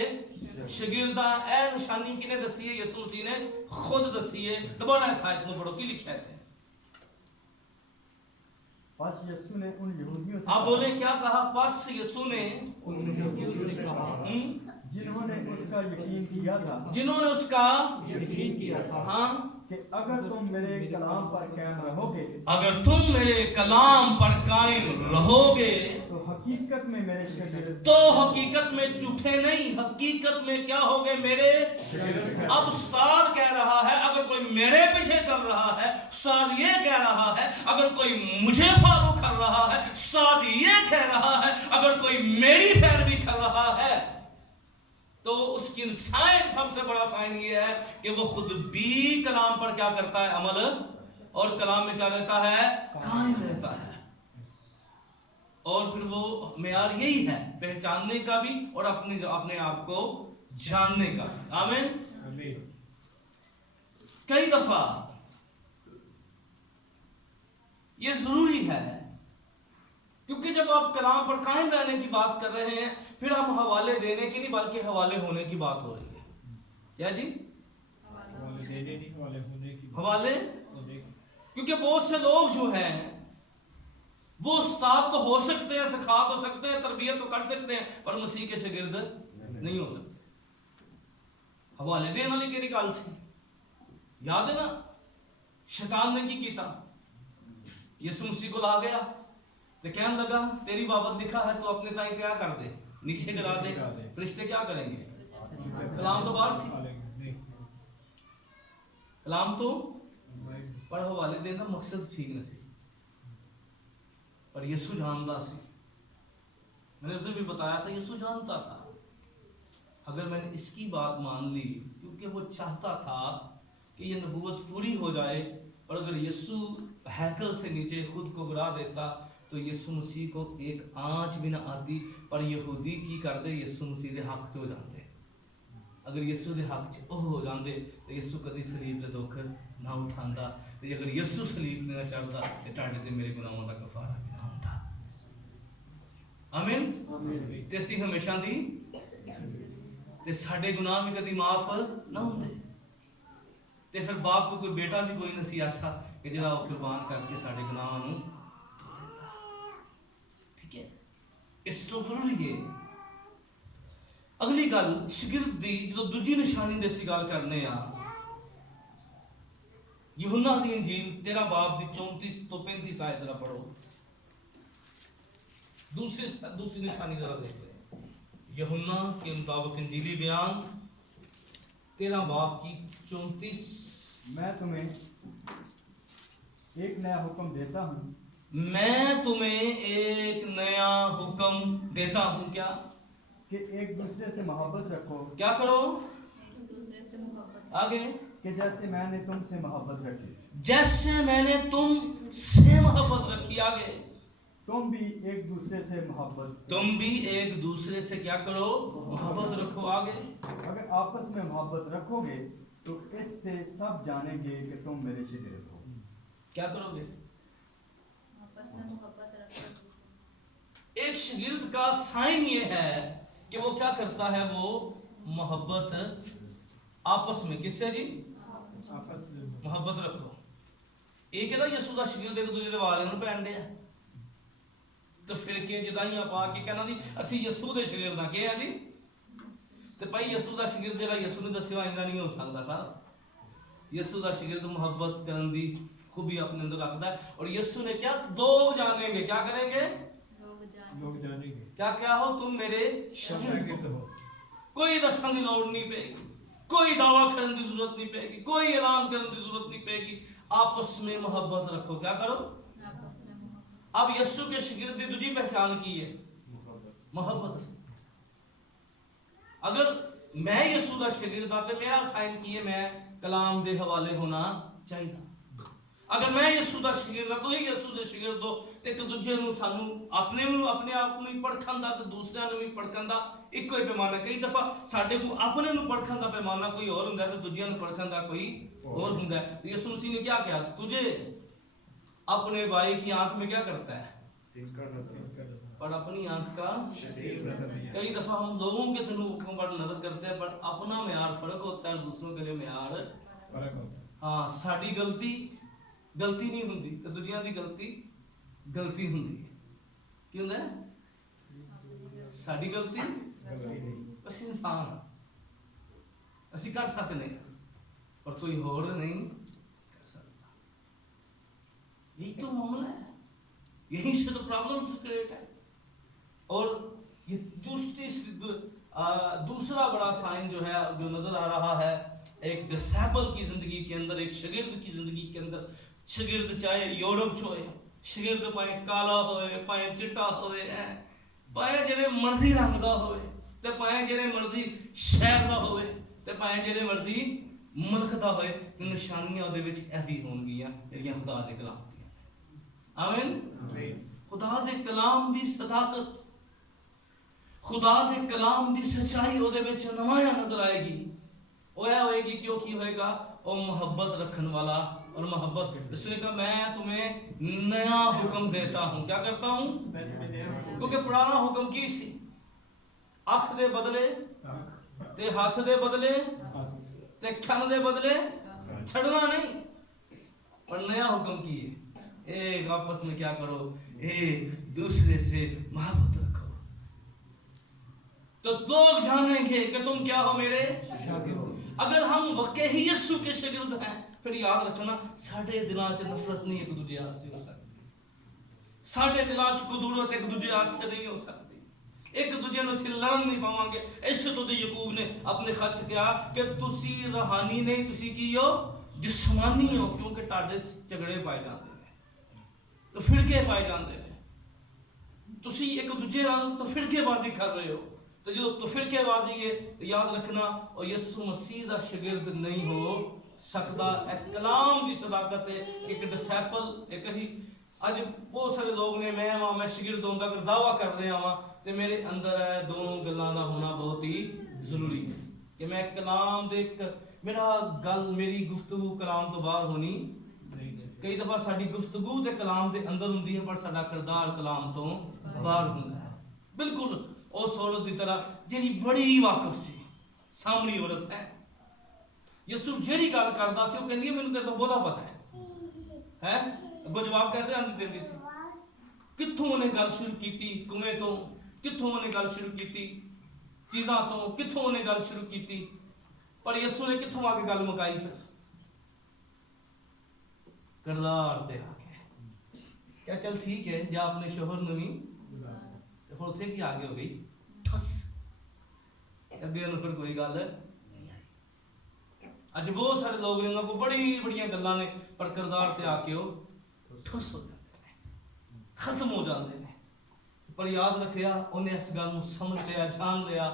شاگرداں. اے نشانی کنے دسی ہے؟ یسوع مسیح نے خود دسی ہے. دوبارہ اس آیت نو پڑھو, کی لکھا ہے؟ پس یسوع نے ان یہودیوں سے آپ بولے کیا کہا؟ پس یسوع نے جنہوں نے اس کا یقین کیا تھا, جنہوں نے اس کا یقین کیا تھا ہاں کہ اگر تم میرے کلام پر قائم رہو گے اگر تم میرے کلام پر قائم رہو گے تو حقیقت میں میرے شاگرد, تو حقیقت میں جھوٹے نہیں, حقیقت میں کیا ہوگے میرے. اب استاد کہہ رہا ہے اگر کوئی میرے پیچھے چل رہا ہے, استاد یہ کہہ رہا ہے اگر کوئی مجھے فالو کر رہا ہے, استاد یہ کہہ رہا ہے اگر کوئی میری پیروی کر رہا ہے, تو اس کی سائن سب سے بڑا سائن یہ ہے کہ وہ خود بھی کلام پر کیا کرتا ہے؟ عمل, اور کلام میں کیا رہتا ہے؟ قائم رہتا ہے. اور پھر وہ معیار یہی ہے پہچاننے کا بھی اور اپنے آپ کو جاننے کا. آمین. آمین. کئی دفعہ یہ ضروری ہے کیونکہ جب آپ کلام پر قائم رہنے کی بات کر رہے ہیں پھر ہم حوالے دینے کی نہیں بلکہ حوالے ہونے کی بات ہو رہی ہے. کیا جی؟ حوالے دینے نہیں, حوالے ہونے کی. حوالے, ہونے کی. کیونکہ بہت سے لوگ جو ہیں وہ استاد تو ہو سکتے ہیں, سکھا تو سکتے ہیں, تربیت تو کر سکتے ہیں, پر مسیح کے شاگرد نہیں ہو سکتے. حوالے دینے والی کیڑی گل سی؟ یاد ہے نا شیطان نے کی کیتا؟ یسوع مسیح کو لا گیا تو کہنے لگا تیری بابت لکھا ہے تو اپنے تائیں کیا کر دے, نیچے گرا دے. فرشتے کیا کریں گے؟ کلام تو باہر سی, کلام تو پر حوالے دینا مقصد ٹھیک نہ سی, پر یسوع جانتا سی. میں نے اسے بھی بتایا تھا یسوع جانتا تھا اگر میں نے اس کی بات مان لی کیونکہ وہ چاہتا تھا کہ یہ نبوت پوری ہو جائے, اور اگر یسوع ہیکل سے نیچے خود کو گرا دیتا تو یسوع مسیح کو ایک آنچ بھی نہ آتی, پر یہودی کی کر دے یسوع مسیح دے حق چ ہو جاندے. اگر یسوع دے حق چ ہو جاندے تو یسوع کدی صلیب تے دکھ نہ اٹھاندا, تے اگر یسوع صلیب تے نہ چڑھدا تے ٹاڈے تے میرے گناہاں دا کفارہ بھی نہ ہوندا. آمین. تے اسی ہمیشہ دی تے ساڈے گناہ بھی کدی معاف نہ ہوندے, تے پھر باپ کو کوئی بیٹا بھی کوئی نہ سی ایسا کہ جڑا وہ قربان کر کے ساڈے گناہاں نوں دھو دیندا. ٹھیک ہے, اس تو ضروری ہے. اگلی گل شاگرد دی جو دوجی نشانی دے سی گل کرنے آ, یوحنا دی انجیل 13 باب دی 34 تو 35 آیت ذرا پڑھو. دوسری نشانی ذرا دیکھ لیں. یوحنا کے مطابق انجیلی بیان 13 باب کی 34. میں تمہیں ایک نیا حکم دیتا ہوں, میں تمہیں ایک نیا حکم دیتا ہوں. کیا؟ کہ ایک دوسرے سے محبت رکھو. کیا کرو؟ ایک دوسرے سے محبت. آگے, کہ جیسے میں نے تم سے محبت رکھی. جیسے میں نے تم سے محبت رکھی. آگے, تم بھی ایک دوسرے سے محبت. تم بھی ایک دوسرے سے کیا کرو؟ محبت رکھو. آگے, اگر آپس میں محبت رکھو گے تو اس سے سب جانیں گے کہ تم میرے شاگرد ہو. کیا کرو گے؟ آپس میں محبت رکھو. ایک شاگرد کا سائن یہ ہے کہ وہ کیا کرتا ہے, وہ محبت آپس میں. کس سے جی؟ آپس میں محبت رکھو. ایک ہے نا یسوع دا شاگرد ایک دوسرے دے والے نوں پہن دے تو پھر کے جدائیاں پا کے کہنا جی اسی یسوع دے شاگرد ہاں. کہ ہے جی؟ تے بھائی یسوع دا شاگرد جڑا یسوع نے دسیا ایندا نہیں ہو سکدا سر. یسوع دا شاگرد محبت کرن دی خوبی اپنے اندر رکھدا ہے, اور یسوع نے کیا دو جانیں گے. کیا کریں گے؟ لوگ جانیں گے کیا کیا ہو؟ تم میرے شاگرد شاگرد ہو. کوئی دسن کی لوڑ نہیں پے گی, کوئی دعویٰ کرنے کی ضرورت نہیں پائے گی, کوئی اعلان کرنے کی ضرورت نہیں پائے گی. آپس میں محبت رکھو. کیا کرو؟ آپس میں محبت. اب یسو کے شاگرد دی دوجی پہچان کی ہے محبت. اگر میں یسو دا شاگرد ہاں تو میرا سائن کی ہے میں کلام دے حوالے ہونا چاہیے. اگر میں یسو دا شاگرد ہاں تو ہی یسو دے شاگرد ہو تے ایک دوجے نوں سانو اپنے آپ نوں ہی پرکھن دا تے دوسرے نوں بھی پرکھن دا ایک ہی پیمانہ. کئی دفعہ ساڈے کو اپنے نوں پرکھن دا پیمانہ کوئی اور ہوندا ہے تے دوجے نوں پرکھن دا کوئی اور ہوندا ہے. یسوع مسیح نے کیا کہا؟ تجھے اپنے بھائی کی آنکھ میں کیا کرتا ہے پر اپنی آنکھ کا. کئی دفعہ ہم لوگوں کے تنوع پر نظر کرتے ہیں پر اپنا معیار فرق ہوتا ہے, دوسروں کے لیے معیار فرق ہوتا ہے. ہاں ساڈی غلطی نہیں ہوندی تے دوجیاں دی غلطی ہوندی ہے. کی ہوندا ہے؟ ساڈی غلطی بس انسان اسی کر سکتے نہیں پر کوئی اور نہیں کر سکتا. یہی تو معاملہ ہے, یہیں سے تو پرابلمس کریٹ ہے. اور یہ دوسرا بڑا سائن جو ہے جو نظر آ رہا ہے ایک ڈسائپل کی زندگی کے اندر, ایک شاگرد کی زندگی کے اندر. شاگرد چاہے یورپ چ ہوئے, شاگرد پائیں کالا ہوئے, پائیں چٹا ہوئے, پائیں جڑے مرضی رنگ دا ہوئے تے پائیں جڑے مرضی شہر دا ہوئے تے پائیں جڑے مرضی ملک دا ہوئے, تے نشانیاں دے وچ ایہی ہون گیاں جڑیاں خدا دے کلام دیاں. آمین. خدا دے کلام دی صداقت, خدا دے کلام دی سچائی او دے وچ نمایاں نظر آئے گی. ہوئے گی کیوں کی ہوئے گا؟ او محبت رکھن والا. اور محبت اس نے کہا میں تمہیں نیا حکم دیتا ہوں. کیا کرتا ہوں؟ کیونکہ پرانا حکم کی سی؟ اکھ دے بدلے تے ہاتھ دے بدلے تے کھن دے بدلے چھڑنا نہیں, پر نیا حکم کی ہے ایک آپس میں کیا کرو, ایک دوسرے سے محبت رکھو. تو لوگ جانیں گے کہ تم کیا ہو میرے شاگرد. اگر ہم واقعی یسوع کے شاگرد ہیں پھر یاد رکھنا ساڈے دلاں چ نفرت نہیں ایک دوجے واسطے ہو سکتی, ساڈے دلاں چ کدورت ایک دوجے واسطے نہیں ہو سکتی, ایک دوجے نوں سے لڑن نہیں پاواں گے. اس تو یعقوب نے اپنے خط چ کہا کہ تسی روحانی نہیں تسی کی ہو جسمانی ہو, کیونکہ ٹاڈے جھگڑے پائے جاندے ہیں تو فرقے پائے جاندے ہیں. تسی ایک دوجے نال تو فرقے بازی کر رہے ہو. تو جو تو فرقے بازی ہے تو یاد رکھنا اور یسوع مسیح دا شاگرد نہیں ہو سکتا. ایک کلام دی صداقت ہے, ایک ڈسائپل ایک ہی. اج بہت سارے لوگ نے میں شاگرد ہوں اگر دعویٰ کر رہا ہاں تو میرے اندر ہے دونوں گلاں دا ہونا بہت ہی ضروری ہے کہ میں کلام دے میری گفتگو کلام تو باہر ہونی. کئی دفعہ ساری گفتگو تے کلام دے اندر ہوندی ہے پر ساڈا کردار کلام تو باہر ہوندا ہے. بالکل اس عورت دی طرح جیڑی بڑی واقف سی, سامری عورت ہے. یسوع جیڑی گل کردا سی او کہندی ہے مینوں تے تو بہت پتہ ہے اگوں جواب کیسے آندی دیندی سی. کتھوں نے گل شروع کیتی, کنویں تو کتھوں نے گل شروع کیتی, چیزاں تو کتھوں نے گل شروع کیتی, پر یسوع نے کتھوں آ کے گل مکائی پھر کردار تے آ کے کیا چل ٹھیک ہے جا اپنے شوہر نوں بھی پھر اتنے کی آگے ہو گئی ٹھس, اگے انہوں پھر کوئی گل نہیں آئی. اج بہت سارے لوگ نے انہوں کو بڑی بڑیاں گلاں نے پر کردار تے آ کے وہ ٹھس ہو جاتے ہیں, ختم ہو جاتے ہیں. پر یاد رکھیا انہیں اس گل نوں سمجھ لیا, جان لیا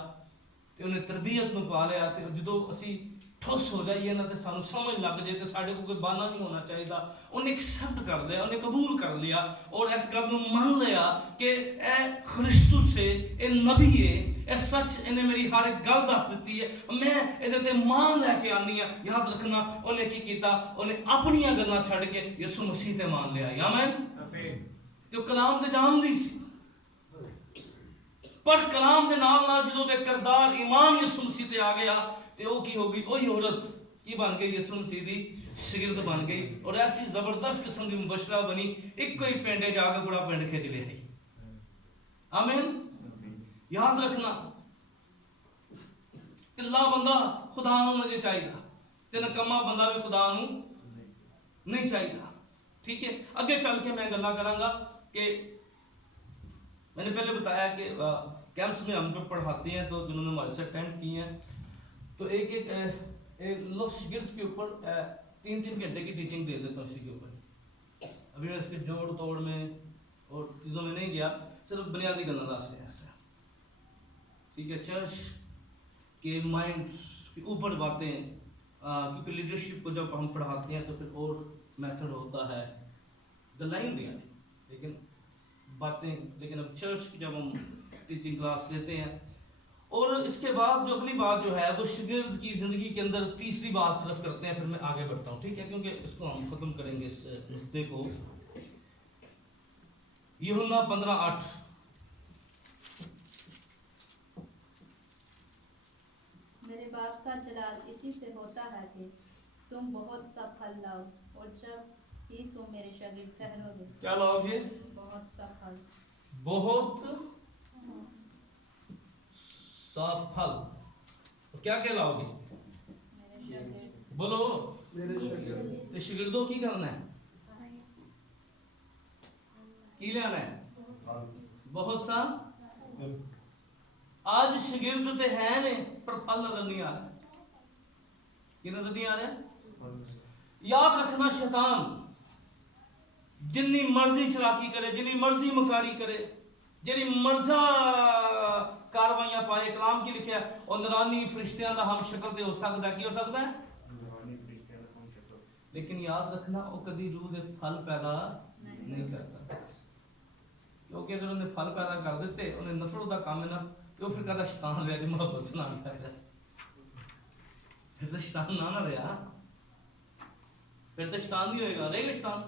تے انہیں تربیت نوں پا لیا. تے جدوں اسی ٹھس ہو جائیے نا تے سانوں سمجھ لگ جائے تے ساڈے کو کوئی بہانہ نہیں ہونا چاہیے. انہیں ایکسپٹ کر لیا, انہیں قبول کر لیا اور اس گل نوں مان لیا کہ اے خرسطس ہے, اے نبی ہے, اے سچ انہیں میری ہر ایک گل دس دیتی ہے, میں یہ تے مان لے کے آنی ہاں. یاد رکھنا انہیں کی کیتا, انہیں اپنیاں گلاں چھڈ کے یسوع مسیح تے مان لیا. آمین. تو کلام تے جان دی سی پر کلام دے نال جدوں دے کردار ایمان یسوع مسیح تے آ گیا تے او کی ہو گئی, وہی عورت کی بن گئی یسوع مسیح دی شاگرد بن گئی اور ایسی زبردست قسم کی مبشرہ بنی, ایک کوئی پنڈے جا کے پورا پنڈ کھچ لے آئی. آمین. یاد رکھنا ٹلا بندہ خدا نوں نہیں چاہیے تے نکما بندہ بھی خدا نوں نہیں چاہیے. ٹھیک ہے, اگے چل کے میں گلاں کراں گا کہ میں نے پہلے بتایا کہ کیمپس میں ہم جو پڑھاتے ہیں تو جنہوں نے ہمارے سے اٹینڈ کیے ہیں تو ایک لفظ شگرد کے اوپر 3 گھنٹے کی ٹیچنگ دے دیتا ہوں اسی کے اوپر. ابھی میں اس کے جوڑ توڑ میں اور چیزوں میں نہیں گیا, صرف بنیادی گلوں راستے ہیں اس طرح. ٹھیک ہے, چرچ کے مائنڈ کے اوپر باتیں, کیونکہ لیڈرشپ کو جب ہم پڑھاتے ہیں تو پھر اور میتھڈ ہوتا ہے, لائن بھی آئی لیکن باتیں. لیکن اب چرچ کی جب ہم ٹیچنگ کلاس لیتے ہیں, اور اس کے بعد جو اگلی بات جو ہے وہ شاگرد کی زندگی کے اندر تیسری بات صرف کرتے ہیں, پھر میں آگے بڑھتا ہوں. ٹھیک ہے, کیونکہ اس کو ہم ختم کریں گے اس نقطے کو. یوحنا 15:8 میرے باپ کا جلال اسی سے ہوتا ہے کہ تم بہت سا پھل لاؤ, اور جب ہی تم میرے شاگرد ٹھہرو گے. کیا لاؤ گے؟ بہت سا پھل. بہت سا پھل. کیا کیا لاؤ گے؟ میرے شاگرد. بولو. تو شاگردوں کی کرنا ہے, کی لینا ہے بہت سا. آج شاگرد تے ہیں نے پر پھل نظر نہیں آ رہے. کی نظر نہیں آ رہے؟ یاد رکھنا, شیطان جنی مرضی چلاکی کرے, جنی مرضی مکاری کرے, جنی مرضی کاروائیاں پائے, کلام کی لکھیا ہے اور نورانی فرشتیاں دا ہم شکل تے ہو سکتا ہے. کی ہو سکتا ہے؟ لیکن یاد رکھنا وہ کدی روح دے پھل پیدا نہیں کر سکتا, کیونکہ اگر انہیں پھل پیدا کر دیتے, انہیں نفرت دا کام ہے نا, تو پھر کہتا شیطان رہا جی محبت سے نام کر دیا, پھر تو شیطان نہ رہا, پھر تو شیطان نہیں ہوئے گا, رہے گا شیطان.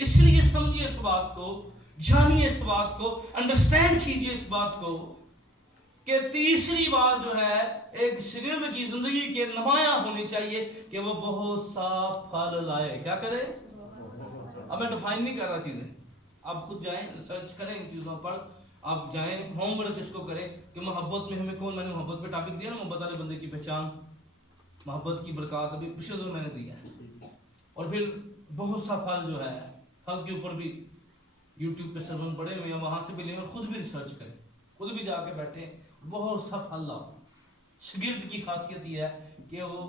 اس لیے سمجھیے اس بات کو, جانیے اس بات کو, انڈرسٹینڈ کیجیے اس بات کو کہ تیسری بات جو ہے ایک شاگرد کی زندگی کے نمایاں ہونی چاہیے کہ وہ بہت سا پھل لائے. کیا کرے؟ اب میں ڈیفائن نہیں کر رہا چیزیں, آپ خود جائیں ریسرچ کریں ان چیزوں پر, آپ جائیں ہوم ورک اس کو کریں کہ محبت میں ہمیں کون, میں نے محبت پہ ٹاپک دیا نا, محبت والے بندے کی پہچان, محبت کی برکات, ابھی پچھلے دور میں نے دیا ہے. اور پھر بہت سا پھل جو ہے, پھل کے اوپر بھی یوٹیوب پہ سرمن پڑے ہوئے ہیں, وہاں سے بھی لیں اور خود بھی ریسرچ کریں, خود بھی جا کے بیٹھیں, بہت سا پھل لاؤ. شاگرد کی خاصیت یہ ہے کہ وہ,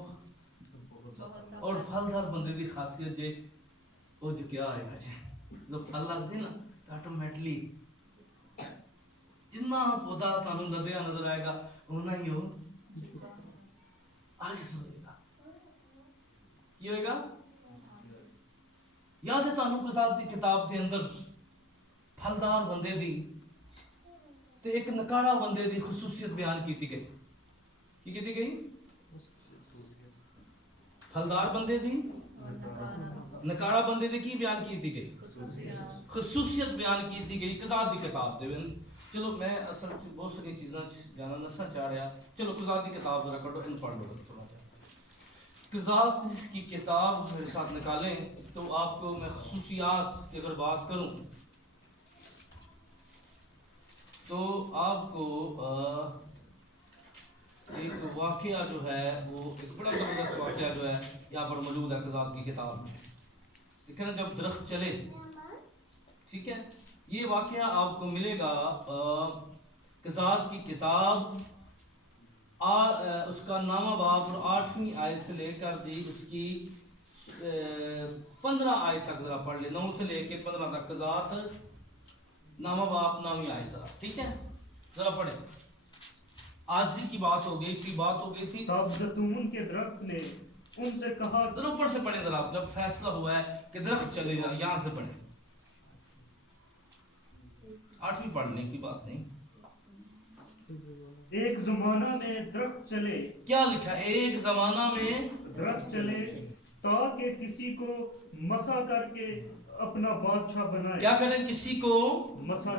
اور پھلدار بندے دی خاصیت جے وہ جو کیا آئے گا جی, جب پھل لگتے ہیں نا تو آٹومیٹلی جنہ پودا تانوں لدیا نظر آئے گا اتنا ہی ہو عاجز ہوئے گا. کی ہوئے گا؟ یاد ہے تانوں قضات دی کتاب دے اندر پھلدار بندے دی تے ایک نکاڑا بندے دی خصوصیت بیان کیتی گئی. کی کیتی گئی؟ پھلدار بندے دی, نکاڑا بندے دی کی بیان کیتی گئی؟ خصوصیت بیان کیتی گئی قضات دی کتاب دے. چلو میں اصل بہت ساری چیزاں جانا نسا چاہ رہا, چلو قضات دی کتاب ذرا پڑھو, ان پڑھ لو تھوڑا سا. قضات کی کتاب میرے ساتھ نکالیں تو آپ کو میں خصوصیات کی اگر بات کروں تو آپ کو ایک واقعہ جو ہے وہ ایک بڑا زبردست واقعہ جو ہے یہاں پر موجود ہے قضات کی کتاب میں. دیکھیں نا جب درخت چلے, ٹھیک ہے, یہ واقعہ آپ کو ملے گا قضات کی کتاب اس کا نامہ باب اور 8ویں آیت سے لے کر جی اس کی 15 آیت تک ذرا پڑھ لیں, 9 سے لے کے 15 تک قضات نامہ باب 9ویں آیت ذرا, ٹھیک ہے, ذرا پڑھیں. عاجزی کی بات ہو گئی تھی, بات ہو گئی تھی. تب زیتون کے درخت نے ان سے کہا, ذرا اوپر سے پڑھیں ذرا, جب فیصلہ ہوا ہے کہ درخت چلے جا, یہاں سے پڑھیں, 8ویں پڑھنے کی بات نہیں. ایک زمانہ میں درخت چلے, کیا لکھا ہے؟ ایک زمانہ میں درخت چلے تاکہ کسی کو مسا کر کے اپنا بادشاہ بنائے. کیا کریں؟ کسی کو مسا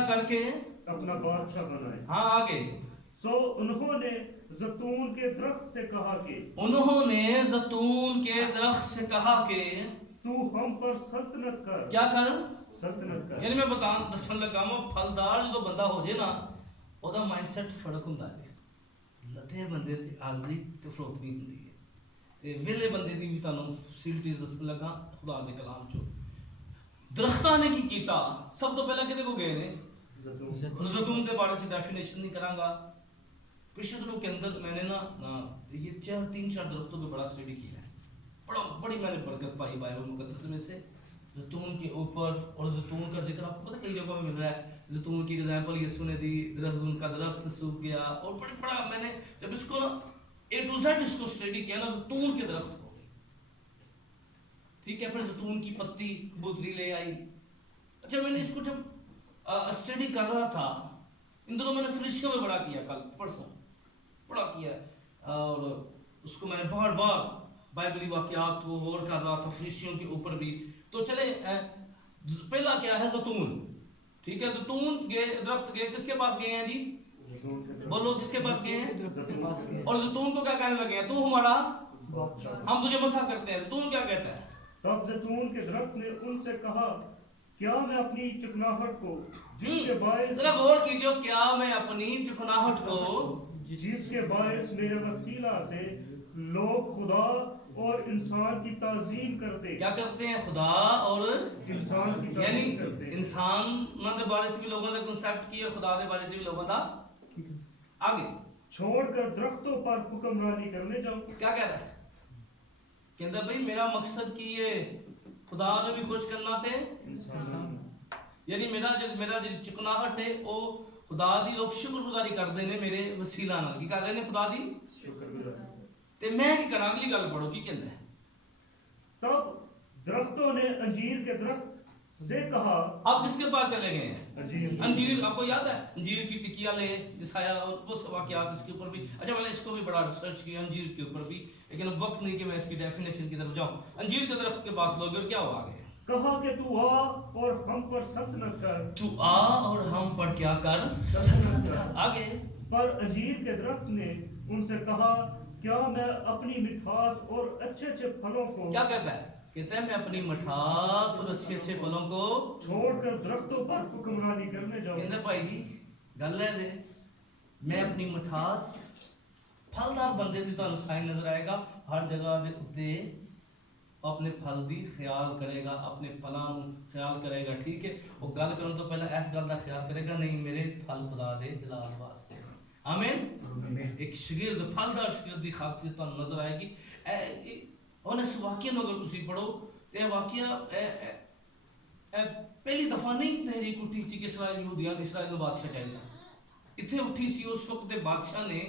کر کے اپنا بادشاہ بنائے. ہاں آگے. سو انہوں نے زیتون کے درخت سے کہا کہ, انہوں نے زیتون کے درخت سے کہا کہ تو ہم پر سلطنت کر. کیا کر؟ سلطنت کر. یعنی میں دسن لگا میں پھلدار جو بندہ ہو جائے نا وہ دا مائنڈ سیٹ فرق ہوندا ہے. لدے بندے تے عاجزی تے فروخت نہیں ہوندی ہے, تے ویلے بندے دی بھی تانوں فیسلٹیز دسن لگا خدا دے کلام چو. درختاں نے کی کیتا؟ سب تو پہلا کدے کو گئے نے؟ زیتون کے بارے میں ڈیفینیشن نہیں کراں گا. پچھلے دنوں کے اندر میں نے یہ 3-4 درختوں پہ بڑا اسٹڈی کیا ہے. بڑی میں نے برکت پائی بائبل مقدس میں سے. زیتون کے اوپر، اور زیتون کا ذکر آپ کو پتہ کئی جگہوں میں مل رہا ہے. زیتون کی ایگزامپل یسوع نے دی، زیتون کا درخت سوکھ گیا، اور بڑا میں نے جب اس کو A to Z اس کو اسٹڈی کیا نا، زیتون کے درخت کو، ٹھیک ہے. پھر زیتون کی پتی کبوتری لے آئی. اچھا میں نے اس کو جب اسٹڈی کر رہا تھا، ان دنوں میں نے فریسیوں میں بڑا کیا، کل پرسوں بڑا کیا، اور اس کو میں نے بار بار بائبلی واقعات کو غور کر رہا تھا فریسیوں کے اوپر بھی. تو چلے پہلا کیا ہے؟ زیتون. ٹھیک ہے، زیتون کے درخت کے کس کے پاس گئے ہیں جی؟ بولو کس کے پاس گئے ہیں؟ اور زیتون کو کیا کہنے لگے ہیں؟ تو ہمارا، ہم تجھے مسح کرتے ہیں. زیتون کیا کہتا ہے؟ تب زیتون کے درخت نے ان سے کہا، کیا میں اپنی چکناہٹ کو جس کے باعث، ذرا غور کیجئے، کیا میں اپنی چکناہٹ کو جس کے باعث میرے وسیلہ سے لوگ خدا اور انسان کی تعظیم کرتے، کیا کرتے ہیں؟ خدا اور انسان کی یعنی تعظیم کرتے، انسان دے بارے چ بھی لوگوں نے کنسیپٹ کیا، خدا دے بارے چ بھی لوگوں دا آگے چھوڑ کر درختوں پر حکمرانی کرنے جاؤ. کیا کہہ رہا ہے؟ کہتا بھئی میرا مقصد کی ہے خدا نے بھی خوش کرنا تے انسان، یعنی میرا جو چکناہٹ ہے وہ خدا دی لوگ شکر گزاری کردے نے میرے وسیلہ نال. کی کر رہے نے؟ خدا دی شکر گزار. تے میں کی کراں؟ اگلی گل پڑھو کی کہندا ہے. تب درختوں نے انجیر کے درخت سے کہا، اب کس کے پاس چلے گئے ہیں؟ انجیر، انجیر. آپ کو یاد ہے انجیر کی ٹکیا لے جسایا، اور وہ واقعات اس کے اوپر بھی. اچھا میں نے اس کو بھی بڑا ریسرچ کیا انجیر کے اوپر بھی، لیکن اب وقت نہیں کہ میں اس کی ڈیفینیشن کی طرف جاؤں. انجیر کے درخت کے پاس لوگ، اور کیا ہوا آگے؟ کہا کہ تو آ اور ہم پر سلطنت کر. تو آ اور ہم پر کیا کر؟ سلطنت کر. آگے پر انجیر کے درخت نے ان سے کہا، کیا میں اپنی مٹھاس اور اچھے اچھے پھلوں کو کیا کہتا ہے؟ کہتا ہے میں اپنی مٹھاس اور اچھے اچھے پھلوں کو چھوڑ کر درختوں پر حکمرانی کرنے جاؤں. کہتا بھائی جی گل ہے رے، میں اپنی مٹھاس پھلدار بندے دی تانوں سائن نظر آئے گا ہر جگہ دے اتے اپنے پھل دی خیال کرے گا، اپنے پھلاں خیال کرے گا. ٹھیک ہے، وہ گل کرن تو پہلے اس گل دا خیال کرے گا، نہیں میرے پھل خدا دے جلال واسطے. آمین. ایک شگرد، پھلدار شگرد دی خاصیت تانوں نظر آئے گی. اور اس واقعہ نو اگر تسی پڑھو تو یہ واقعہ پہلی دفعہ نہیں تحریک اٹھی سی کہ اسرائیل یہودیان اسرائیل بادشاہ چاہیے. اتنے اٹھی سی اس وقت دے بادشاہ نے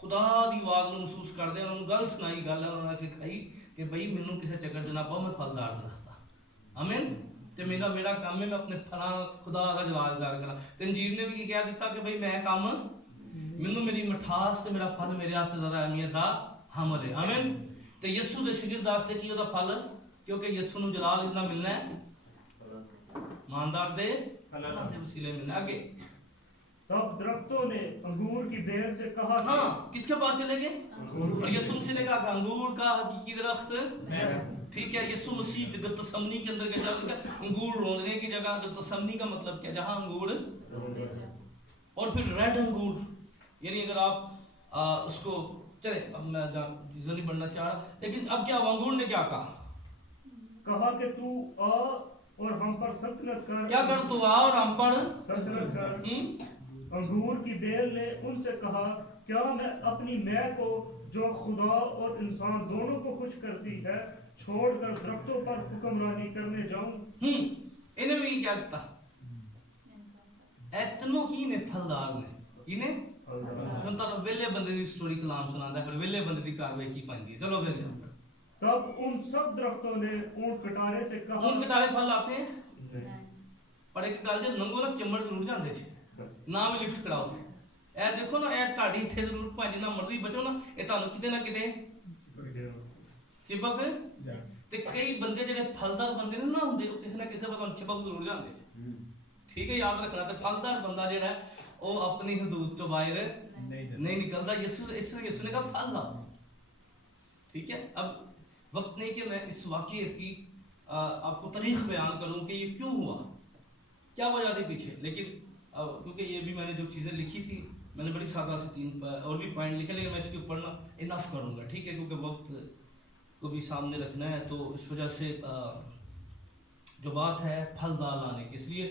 خدا دی آواز نو محسوس کر دیا، انہوں گل سنائی، گل انہوں نے سکھائی کہ بھئی مینوں کسے چکر چ نہ پاؤ، میں پھلدار درخت ہاں. آمین. تے میرا کام ہے میں اپنے پھلاں خدا دا جلال ظاہر کراں. تے انجیر نے بھی کہہ دیتا کہ بھئی میں کام مینوں میری مٹھاس تے میرا پھل میرے واسطے زیادہ اہمیت دا حامل ہے. آمین. تے یسوع دے شاگرد واسطے کی دا پھل، کیونکہ یسوع نو جلال اتنا ملنا ہے ایماندار دے پھلاں دے وسیلے ملنا. آگے تب درختوں نے انگور کی بیل سے کہا، ہاں کس کے پاس چلے گئے؟ انگور اور کی یسوع مسیح نے کہا کہ انگور کا حقیقی درخت ٹھیک ہے. یسوع مسیح گتسمنی کے اندر کے جگہ انگور روندنے کی جگہ، گتسمنی کا مطلب کیا؟ جہاں انگور، اور پھر ریڈ انگور. یعنی اگر آپ اس کو چلے، اب میں چیزوں نہیں بڑھنا چاہ رہا، لیکن اب کیا انگور نے کیا کہا کہ تو آ اور ہم پر سلطنت کر. کیا کر؟ تو آ اور ہم پر سلطنت کر. انگور کی بیل نے ان سے کہا، کیا میں اپنی مے کو جو خدا اور انسان دونوں کو خوش کرتی ہے چھوڑ کر درختوں پر حکمرانی کرنے جاؤں؟ انہیں بھی کیا دیتا؟ اتنوں کی نے پھلدار نے کی نے تھنتا ویلے بندے دی سٹوری کلام سناندا ہے، پھر ویلے بندے دی کاروائی کی پاندی ہے. چلو پھر تب ان سب درختوں نے اونٹ کٹارے سے کہا، اونٹ کٹارے پھل آتے ہیں پر ایک گل جے ننگو نا چمڑ ضرور جاندے چھ نہ بھی لفٹ کراؤ. اے دیکھو نا، اے ٹاڈی ایتھے ضرور پائیں جنہ مرضی بچو نا، اے تانوں کتے نہ کتے چپک. تے کئی بندے جڑے پھلدار بندے نے نہ ہوندے، کسی نہ کسی وقت چپک ضرور جاندے چھ. ٹھیک ہے، یاد رکھنا. تے پھلدار بندہ جڑا ہے وہ اپنی حدود تو باہر نہیں نکلتا. یسوع نے کہا پھل لاؤ. ٹھیک ہے. اب وقت نہیں کہ میں اس واقعے کی آپ کو تاریخ بیان کروں کہ یہ کیوں ہوا، کیا وجہ تھی پیچھے. لیکن کیونکہ یہ بھی میں نے جو چیزیں لکھی تھی میں نے بڑی سادہ سے 3 اور بھی پوائنٹ لکھے، لیکن میں اس کے اوپر نا انف کروں گا. ٹھیک ہے، کیونکہ وقت کو بھی سامنے رکھنا ہے. تو اس وجہ سے جو بات ہے پھل دار لانے کی، اس لیے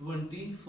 24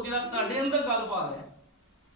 ਜਿਹੜਾ ਤੁਹਾਡੇ ਅੰਦਰ ਗੱਲ ਪਾ ਰਿਹਾ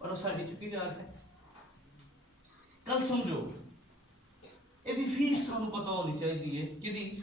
ਪਰ ਉਹ ਸਾਡੀ ਚੁੱਕੀ ਜਾ ਰਹੀ ਹੈ ਕੱਲ ਸਮਝੋ ਇਹਦੀ ਫੀਸ ਸਾਨੂੰ ਪਤਾ ਹੋਣੀ ਚਾਹੀਦੀ ਹੈ ਕਿਹਦੀ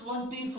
24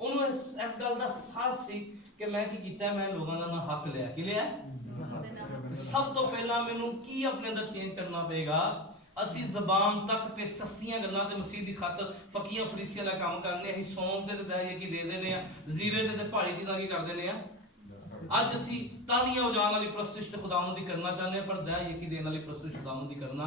ਉਹਨੂੰ ਇਸ ਗੱਲ ਦਾ ਸਾਹਸ ਸੀ ਕਿ ਮੈਂ ਕੀ ਕੀਤਾ, ਮੈਂ ਲੋਕਾਂ ਦਾ ਨਾ ਹੱਕ ਲਿਆ। ਕੀ ਲਿਆ? ਸਭ ਤੋਂ ਪਹਿਲਾਂ ਮੈਨੂੰ ਕੀ ਆਪਣੇ ਅੰਦਰ ਚੇਂਜ ਕਰਨਾ ਪਏਗਾ? ਅਸੀਂ ਜ਼ਬਾਨ ਤੱਕ ਤੇ ਸੱਸੀਆਂ ਗੱਲਾਂ ਤੇ ਮਸੀਹ ਦੀ ਖਾਤਰ ਫਕੀਆਂ ਫਰੀਸੀਆਂ ਦਾ ਕੰਮ ਕਰਨੇ। ਅਸੀਂ ਸੌਂਫ ਤੇ ਦਾਈਏ ਕੀ ਦੇ ਦੇਨੇ ਆ, ਜ਼ੀਰੇ ਤੇ ਪਹਾੜੀ ਚੀਜ਼ਾਂ ਕੀ ਕਰ ਦੇਨੇ ਆ, ਅੱਜ ਅਸੀਂ ਤਾਲੀਆਂ ਵਜਾਉਣ ਵਾਲੀ ਪ੍ਰਸਤਿਸ਼ ਤੇ ਖੁਦਾਵੰਦ ਦੀ ਕਰਨਾ ਚਾਹੁੰਦੇ ਹਾਂ, ਪਰ ਦਇਆ ਯਕੀ ਦੇਣ ਵਾਲੀ ਪ੍ਰਸਤਿਸ਼ ਖੁਦਾਵੰਦ ਦੀ ਕਰਨਾ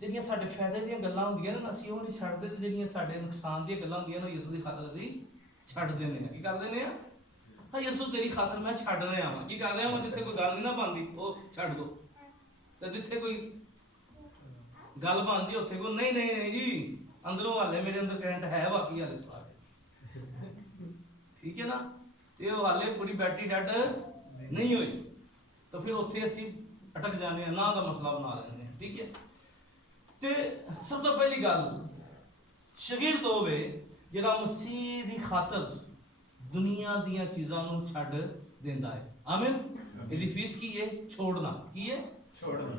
ਜਿਹੜੀਆਂ ਸਾਡੇ ਫਾਇਦੇ ਦੀਆਂ ਗੱਲਾਂ ਹੁੰਦੀਆਂ ਨੇ ਅਸੀਂ ਉਹ ਨਹੀਂ ਛੱਡਦੇ, ਤੇ ਜਿਹੜੀਆਂ ਸਾਡੇ ਨੁਕਸਾਨ ਦੀਆਂ ਗੱਲਾਂ ਹੁੰਦੀਆਂ ਨੇ ਯਿਸੂ ਦੀ ਖਾਤਰ ਅਸੀਂ ਛੱਡ ਦਿੰਦੇ ਹਾਂ। ਕੀ ਕਰ ਦਿੰਦੇ ਆ? ਹਾਂ ਯਿਸੂ ਤੇਰੀ ਖਾਤਰ ਮੈਂ ਛੱਡ ਰਿਹਾ ਹਾਂ। ਕੀ ਕਰ ਰਿਹਾ ਹਾਂ? ਜਿੱਥੇ ਕੋਈ ਗੱਲ ਨਹੀਂ ਨਾ ਬਣਦੀ ਉਹ ਛੱਡ ਦੋ, ਤੇ ਜਿੱਥੇ ਕੋਈ ਗੱਲ ਬਣਦੀ ਉੱਥੇ ਕੋ ਨਹੀਂ ਨਹੀਂ ਨਹੀਂ ਜੀ, ਅੰਦਰੋਂ ਹਾਲੇ ਮੇਰੇ ਅੰਦਰ ਕਰੰਟ ਹੈ, ਬਾਕੀ ਹਾਲੇ ਪਾ ਦੇ। ਠੀਕ ਹੈ ਨਾ? ਤੇ ਉਹ ਹਾਲੇ ਪੂਰੀ ਬੈਟਰੀ ਡੈਡ ਨਹੀਂ ਹੋਈ, ਤਾਂ ਫਿਰ ਉੱਥੇ ਅਸੀਂ ਅਟਕ ਜਾਂਦੇ ਹਾਂ, ਨਾ ਦਾ ਮਸਲਾ ਬਣਾ ਲੈਂਦੇ ਹਾਂ। ਠੀਕ ਹੈ? ਤੇ ਸਭ ਤੋਂ ਪਹਿਲੀ ਗੱਲ, ਸ਼ਾਗਿਰਦ ਹੋਵੇ ਜਿਹੜਾ ਮਸੀਹ ਦੀ ਖਾਤਰ ਦੁਨੀਆ ਦੀਆਂ ਚੀਜ਼ਾਂ ਨੂੰ ਛੱਡ ਦਿੰਦਾ ਹੈ। ਆਮੀਨ। ਇਹਦੀ ਫੀਸ ਕੀ ਹੈ? ਛੋੜਨਾ। ਕੀ ਹੈ? ਛੋੜਨਾ।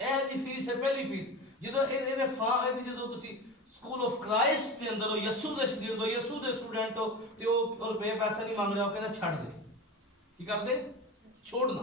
ਇਹ ਦੀ ਫੀਸ ਹੈ, ਪਹਿਲੀ ਫੀਸ। ਜਦੋਂ ਇਹਦੀ ਜਦੋਂ ਤੁਸੀਂ ਸਕੂਲ ਆਫ ਕ੍ਰਾਈਸਟ ਦੇ ਅੰਦਰ ਹੋ, ਯਿਸੂ ਦੇ ਸ਼ਾਗਿਰਦ ਹੋ, ਯਿਸੂ ਦੇ ਸਟੂਡੈਂਟ ਹੋ, ਤੇ ਉਹ ਰੁਪਏ ਪੈਸਾ ਨਹੀਂ ਮੰਗ ਰਿਹਾ, ਉਹ ਕਹਿੰਦਾ ਛੱਡ ਦੇ। ਕੀ ਕਰਦੇ? ਛੋੜਨਾ।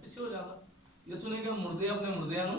ਪਿੱਛੇ ਹੋ ਜਾਗਾ। ਯਿਸੂ ਨੇ ਕਿਹਾ ਮੁਰਦੇ ਆਪਣੇ ਮੁਰਦਿਆਂ ਨੂੰ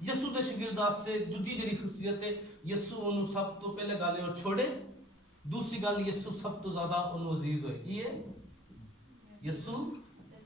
ਯਿਸੂ ਦੇ ਸ਼ਾਗਿਰਦ ਵਾਸਤੇ ਦੂਜੀ ਜਿਹੜੀ ਖੁਸ਼ੀਅਤ ਹੈ, ਯਿਸੂ ਉਹਨੂੰ ਸਭ ਤੋਂ ਪਹਿਲੇ ਗੱਲ ਉਹ ਛੋੜੇ, ਦੂਸਰੀ ਗੱਲ ਯਿਸੂ ਸਭ ਤੋਂ ਜ਼ਿਆਦਾ ਉਹਨੂੰ ਅਜ਼ੀਜ਼ ਹੋਏ। ਕੀ ਹੈ? ਯਿਸੂ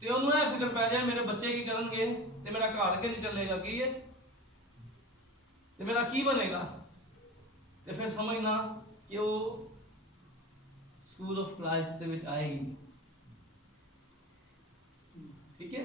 ਤੇ ਉਹਨੂੰ ਇਹ ਫਿਕਰ ਪੈ ਜਾਏ ਮੇਰੇ ਬੱਚੇ ਕੀ ਕਰਨਗੇ, ਤੇ ਮੇਰਾ ਘਰ ਕਿੰਜ ਚੱਲੇਗਾ, ਕੀ ਹੈ, ਤੇ ਮੇਰਾ ਕੀ ਬਣੇਗਾ, ਤੇ ਫਿਰ ਸਮਝਣਾ ਕਿ ਉਹ ਸਕੂਲ ਆਫ ਕ੍ਰਾਈਸਟ ਦੇ ਵਿੱਚ ਆਏ ਹੀ ਨਹੀਂ। ਠੀਕ ਹੈ?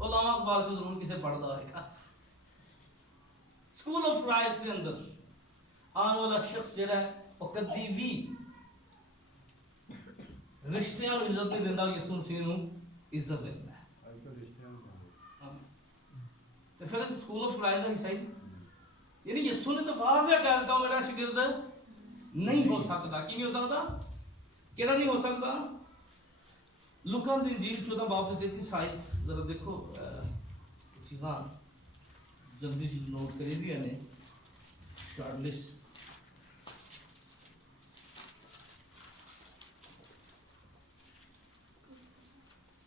ਉਹ ਲਾਮਾ ਇਕਬਾਲ ਤੋਂ ਜ਼ਰੂਰ ਕਿਸੇ ਪੜ੍ਹਦਾ ਹੋਏਗਾ। ਸਕੂਲ ਆਫ ਕ੍ਰਾਈਸਟ ਦੇ ਅੰਦਰ ਆਉਣ ਵਾਲਾ ਸ਼ਖਸ ਜਿਹੜਾ ਹੈ ਉਹ ਕਦੀ ਵੀ ਰਿਸ਼ਤਿਆਂ ਨੂੰ ਇੱਜ਼ਤ ਨਹੀਂ ਦਿੰਦਾ, ਯਿਸੂ ਮਸੀਹ ਨੂੰ ਇੱਜ਼ਤ ਦਿੰਦਾ ਹੈ। ਤੇ ਫਿਰ ਸਕੂਲ ਆਫ ਕ੍ਰਾਈਸਟ ਦਾ ਹਿੱਸਾ ਹੀ, ਯਾਨੀ ਯਿਸੂ ਨੇ ਤਾਂ ਵਾਜ਼ਿਹ ਕਹਿ ਦਿੱਤਾ ਮੇਰਾ ਸ਼ਾਗਿਰਦ ਨਹੀਂ ਹੋ ਸਕਦਾ। ਕੀ ਨਹੀਂ ਹੋ ਸਕਦਾ? ਕਿਹੜਾ ਨਹੀਂ ਹੋ ਸਕਦਾ? ਲੂਕਾ ਦੀ ਇੰਜੀਲ 14 ਬਾਬ ਦੇ 33 ਆਇਤ ਜ਼ਰਾ ਦੇਖੋ, ਚੀਜ਼ਾਂ ਜਲਦੀ ਜੀ ਨੋਟ ਕਰੀ ਦੀਆਂ ਨੇ ਸ਼ਾਰਟ ਲਿਸਟ।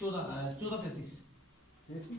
14:33 33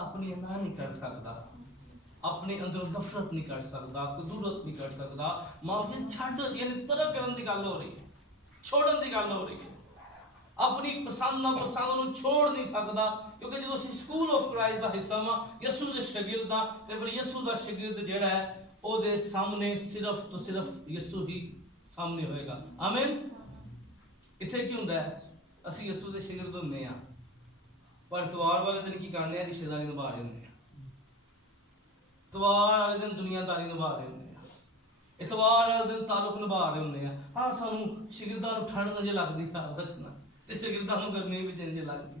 ਆਪਣੀ ਅਨਾਹ ਨਹੀਂ ਕਰ ਸਕਦਾ, ਆਪਣੇ ਅੰਦਰੋਂ ਨਫ਼ਰਤ ਨਹੀਂ ਕਰ ਸਕਦਾ, ਕਦੂਰਤ ਨਹੀਂ ਕਰ ਸਕਦਾ, ਮਾਫੀ ਛੱਡ ਯਾਨੀ ਤਰਕ ਕਰਨ ਦੀ ਗੱਲ ਹੋ ਰਹੀ ਹੈ, ਛੋੜਨ ਦੀ ਗੱਲ ਹੋ ਰਹੀ ਹੈ। ਆਪਣੀ ਪਸੰਦ ਨਾ ਪਸੰਦ ਨੂੰ ਛੋੜ ਨਹੀਂ ਸਕਦਾ, ਕਿਉਂਕਿ ਜਦੋਂ ਅਸੀਂ ਸਕੂਲ ਆਫ ਕ੍ਰਾਈਸਟ ਦਾ ਹਿੱਸਾ ਵਾਂ, ਯਿਸੂ ਦੇ ਸ਼ਾਗਿਰਦ ਦਾ, ਤੇ ਫਿਰ ਯਿਸੂ ਦਾ ਸ਼ਾਗਿਰਦ ਜਿਹੜਾ ਹੈ ਉਹਦੇ ਸਾਹਮਣੇ ਸਿਰਫ ਤੋਂ ਸਿਰਫ ਯਿਸੂ ਹੀ ਸਾਹਮਣੇ ਹੋਏਗਾ। ਆਮੀਨ। ਇੱਥੇ ਕੀ ਹੁੰਦਾ ਹੈ? ਅਸੀਂ ਯਿਸੂ ਦੇ ਸ਼ਾਗਿਰਦ ਹੁੰਦੇ ਹਾਂ, ਪਰ ਤਵਾਰ ਵਾਲੇ ਦਿਨ ਕੀ ਕਰਨੇ ਆ? ਰਿਸ਼ਤੇਦਾਰੀ ਨਿਭਾ ਰਹੇ ਹੁੰਦੇ ਆ। ਤਵਾਰ ਵਾਲੇ ਦਿਨ ਦੁਨੀਆਦਾਰੀ ਨਿਭਾ ਰਹੇ ਹੁੰਦੇ ਆ। ਇਤਵਾਰ ਵਾਲੇ ਦਿਨ ਤਾਲੁਕ ਨਿਭਾ ਰਹੇ ਹੁੰਦੇ ਆ। ਹਾਂ ਸਾਨੂੰ ਸ਼ਾਗਿਰਦਾਂ ਨੂੰ ਠੰਡ ਨਜੇ ਲੱਗਦੀ ਯਾਦ ਰੱਖਣਾ, ਤੇ ਸ਼ਾਗਿਰਦਾਂ ਨੂੰ ਗਰਮੀ ਵੀ ਨਜੇ ਲੱਗਦੀ।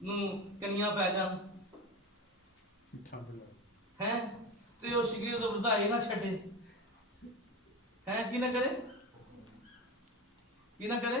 ਨੂੰ ਕਨੀਆਂ ਪੈ ਜਾਣ ਹੈ ਤੇ ਉਹ ਸ਼ਾਗਿਰਦ ਵਰਜ਼ਾਈ ਨਾ ਛੱਡੇ ਹੈ, ਕੀ ਨਾ ਕਰੇ, ਕੀ ਨਾ ਕਰੇ।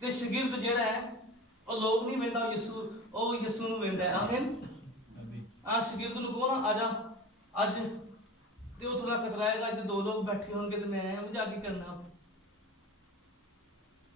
ਤੇ ਸ਼ਾਗਿਰਦ ਜਿਹੜਾ ਹੈ ਉਹ ਲੋਕ ਨਹੀਂ ਵੇਂਦਾ ਯਿਸੂ, ਉਹ ਯਿਸੂ ਨੂੰ ਵੇਂਦਾ ਹੈ। ਆਮੀਨ। ਆ ਸ਼ਾਗਿਰਦ ਨੂੰ ਕਹੋ ਨਾ ਆ ਜਾ ਅੱਜ, ਤੇ ਉਹ ਥੋੜਾ ਕਤਰਾਏਗਾ ਜੇ ਦੋ ਲੋਕ ਬੈਠੇ ਹੋਣਗੇ ਤੇ ਮੈਂ ਮਜ਼ਾਕ ਹੀ ਕਰਨਾ।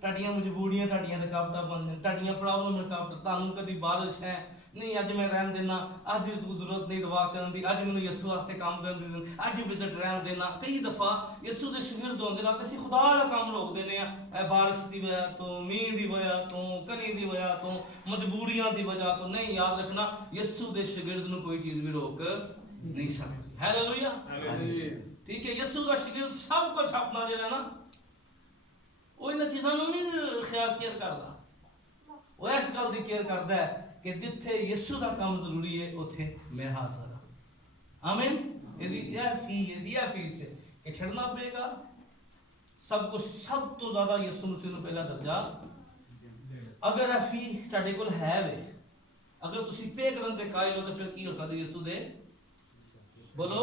ਤੁਹਾਡੀਆਂ ਮਜਬੂਰੀਆਂ, ਤੁਹਾਡੀਆਂ ਰੁਕਾਵਟਾਂ ਬਣ ਜਾਣ, ਤੁਹਾਡੀਆਂ ਪ੍ਰੋਬਲਮ ਰੁਕਾਵਟ, ਤੁਹਾਨੂੰ ਕਦੀ ਬਾਰਿਸ਼ ਹੈ ਨਹੀਂ ਅੱਜ ਮੈਂ ਰਹਿਣ ਦੇਣਾ, ਅੱਜ ਤੂੰ ਜ਼ਰੂਰਤ ਨਹੀਂ ਦੁਆ ਕਰਨ ਦੀ, ਅੱਜ ਮੈਨੂੰ ਯਿਸੂ ਵਾਸਤੇ ਕੰਮ ਕਰਨ ਦੀ, ਅੱਜ ਵਿਜ਼ਿਟ ਰਹਿਣ ਦੇਣਾ। ਕਈ ਦਫਾ ਯਿਸੂ ਦੇ ਸ਼ਾਗਿਰਦ ਹੁੰਦੇ ਨਾ, ਅਸੀਂ ਖੁਦਾ ਦਾ ਕੰਮ ਰੋਕ ਦਿੰਦੇ ਆ, ਇਹ ਬਾਰਿਸ਼ ਦੀ ਵਜ੍ਹਾ ਤੋਂ, ਮੀਂਹ ਦੀ ਵਜ੍ਹਾ ਤੋਂ, ਕਣੀ ਦੀ ਵਜ੍ਹਾ ਤੋਂ, ਮਜਬੂਰੀਆਂ ਦੀ ਵਜ੍ਹਾ ਤੋਂ। ਨਹੀਂ, ਯਾਦ ਰੱਖਣਾ ਯਿਸੂ ਦੇ ਸ਼ਾਗਿਰਦ ਨੂੰ ਕੋਈ ਚੀਜ਼ ਵੀ ਰੋਕ ਨਹੀਂ ਸਕਦੀ। ਹਾਲੇਲੂਇਆ। ਠੀਕ ਹੈ, ਯਿਸੂ ਦਾ ਸ਼ਾਗਿਰਦ ਸਭ ਕੁਝ ਆਪਣਾ ਜਿਹੜਾ ਨਾ ਉਹ ਇਹਨਾਂ ਚੀਜ਼ਾਂ ਨੂੰ ਨਹੀਂ ਖਿਆਲ ਕੇਅਰ ਕਰਦਾ, ਉਹ ਇਸ ਗੱਲ ਦੀ ਕੇਅਰ ਕਰਦਾ ਹੈ ਕਿ ਜਿੱਥੇ ਯਿਸੂ ਦਾ ਕੰਮ ਜ਼ਰੂਰੀ ਹੈ ਉੱਥੇ ਮੈਂ ਹਾਜ਼ਰ ਹਾਂ। ਆਮੀਨ। ਇਹਦੀ ਇਹ ਫੀਸ ਹੈ ਕਿ ਛੱਡਣਾ ਪਏਗਾ ਸਭ ਕੁਝ, ਸਭ ਤੋਂ ਜ਼ਿਆਦਾ ਯਿਸੂ ਮਸੀਹ ਨੂੰ ਪਹਿਲਾ ਦਰਜਾ। ਅਗਰ ਇਹ ਫੀ ਤੁਹਾਡੇ ਕੋਲ ਹੈ ਵੇ, ਅਗਰ ਤੁਸੀਂ ਪੇ ਕਰਨ ਦੇ ਕਾਇਲ ਹੋ ਤਾਂ ਫਿਰ ਕੀ ਹੋ ਸਕਦਾ ਯਿਸੂ ਦੇ? ਬੋਲੋ।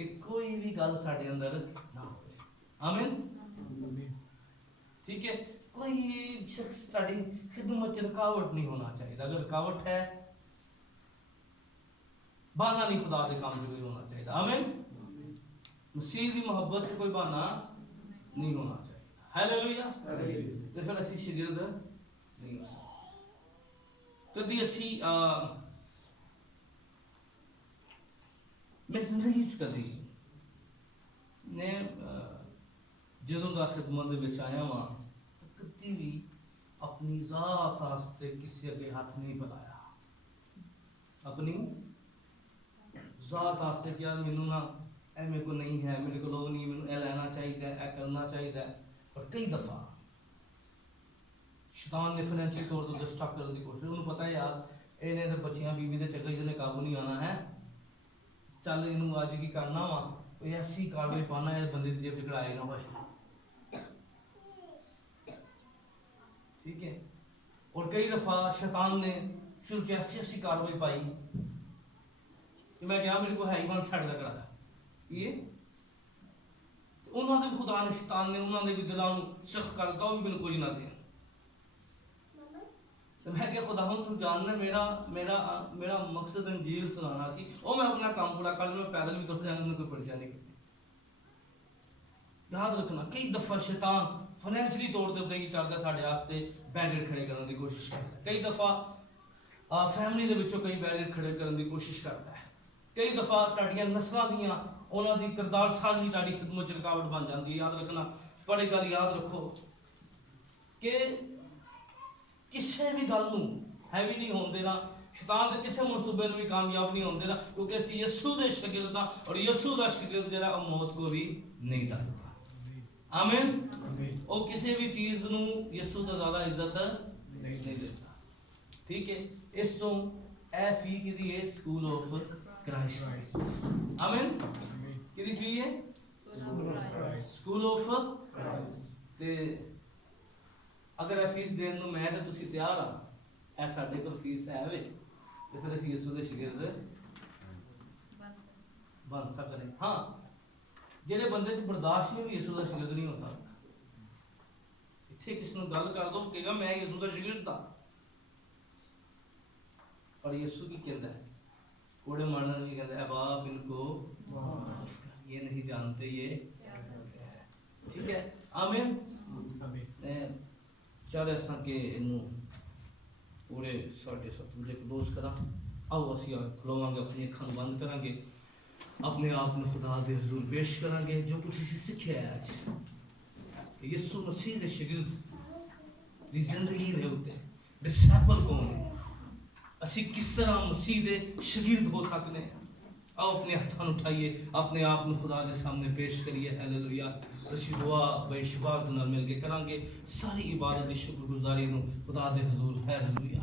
کہ کوئی بھی گل ساڈے اندر نہ ہوئے. آمین. ٹھیک ہے, کوئی شخص تاری خدمت رکاوٹ نہیں ہونا چاہیے. اگر رکاوٹ ہے بہانہ نہیں خدا دے کام جو ہونا چاہیے. آمین. مسیح دی محبت سے کوئی بہانہ نہیں ہونا چاہیے. ہیلیلویا. تو پھر اسی شاگرد نہیں ہو سکتے. کدی اسی میں زندگی چ کدی نے جدوں دا خدمت دے وچ آیا وا کدی بھی اپنی ذات واسطے کسی اگے ہاتھ نہیں پھیلایا. اپنی ذات واسطے کیا مینوں نہ اے میرے کو نہیں ہے, میرے کو لوگ نہیں, مینوں اے لینا چاہیے, اے کرنا چاہیے. اور کئی دفعہ شیطان نے فائنینشلی طور تے ڈسٹرب کرنے کی کوشش. انہوں پتہ ہے یار اینے تے بچیاں بیوی دے چکر جنے قابو نہیں آنا ہے, چل انہوں اج کی کرنا وا, کوئی ایسی کاروائی پانا ہے بندے دی جیب چکڑائے نہ ہوئے. ٹھیک ہے. اور کئی دفعہ شیطان نے شروع سے ایسی کاروائی پائی کہ میں کہا میرے کو ہے ہی ون سائڈ کا کرا یہ انہوں نے خدا نے شیطان نے انہوں نے بھی دلاں سخت کر دتا, وہ بھی میرے کوئی نہ دے. تو میں کہ خدا ہوں تو جاننا میرا مقصد انجیل سنانا سی, وہ میں اپنا کام پورا کر لوں, میں پیدل بھی تر جانا, میں کوئی پریشانی نہیں. یاد رکھنا کئی دفعہ شیطان فائنینشلی طور تے کی چلدا ساڈے واسطے بیریئر کھڑے کرنے کی کوشش کرتا ہے. کئی دفعہ فیملی دے وچوں کئی بیریئر کھڑے کرنے کی کوشش کرتا ہے. کئی دفعہ تہاڈیاں نسلاں دیاں انہاں دی کردار سازی تہاڈی خدمت چ رکاوٹ بن جاندی ہے. یاد رکھنا بڑی گل یاد رکھو کہ کسے بھی گل نوں ہیوی نہیں ہون دینا, شیطان دے کسے منصوبے نوں بھی کامیاب نہیں ہون دینا, کیونکہ اسی یسوع دے شاگرد ہاں اور یسوع دا شاگرد جڑا موت کو بھی نہیں ڈرتا. آمین. وہ کسی بھی چیز نوں یسوع تو زیادہ عزت نہیں دیتا. ٹھیک ہے. اس تو اے فی کی ہے سکول آف کرائسٹ. آمین. کی فی ہے سکول آف کرائسٹ. تے اگر اے فیس دین نوں میں تے تسی تیار ہاں, اے ساڈے کول فیس ہے وے, تے پھر اسی یسوع دے شاگرد بن سکتے ہیں. ہاں جہے بندے چ برداشت نہیں, یسوع دا شاگرد نہیں ہو سکتا. اتنے کسی نے گل کر دو کہ میں یسوع دا شاگرد ہاں, اور یسوع کی کہندا ہے کوڑے مارنے نہیں کہندا ہے باپ ان کو معاف کر, یہ نہیں جانتے یہ. ٹھیک ہے. آمین. چل ایسا کہ انہوں پورے 7:30 بجے کلوز کرا. آؤ اسی کھلواں گے, اپنی اکھاں بند کریں گے, اپنے آپ میں خدا دے حضور پیش کریں گے جو کچھ اسی سکھیا ہے آج یسوع مسیح دے شاگرد دی زندگی دے اوتے ڈسپل کون ہے, اسی کس طرح مسیح دے شاگرد ہو سکتے ہیں. آؤ اپنے ہاتھاں اٹھائیے, اپنے آپ میں خدا دے سامنے پیش کریے. ہیلیلویا. اسی دعا بشواس نال مل کے کریں گے. ساری عبادت دی شکر گزاری نو خدا دے حضور. ہیلیلویا.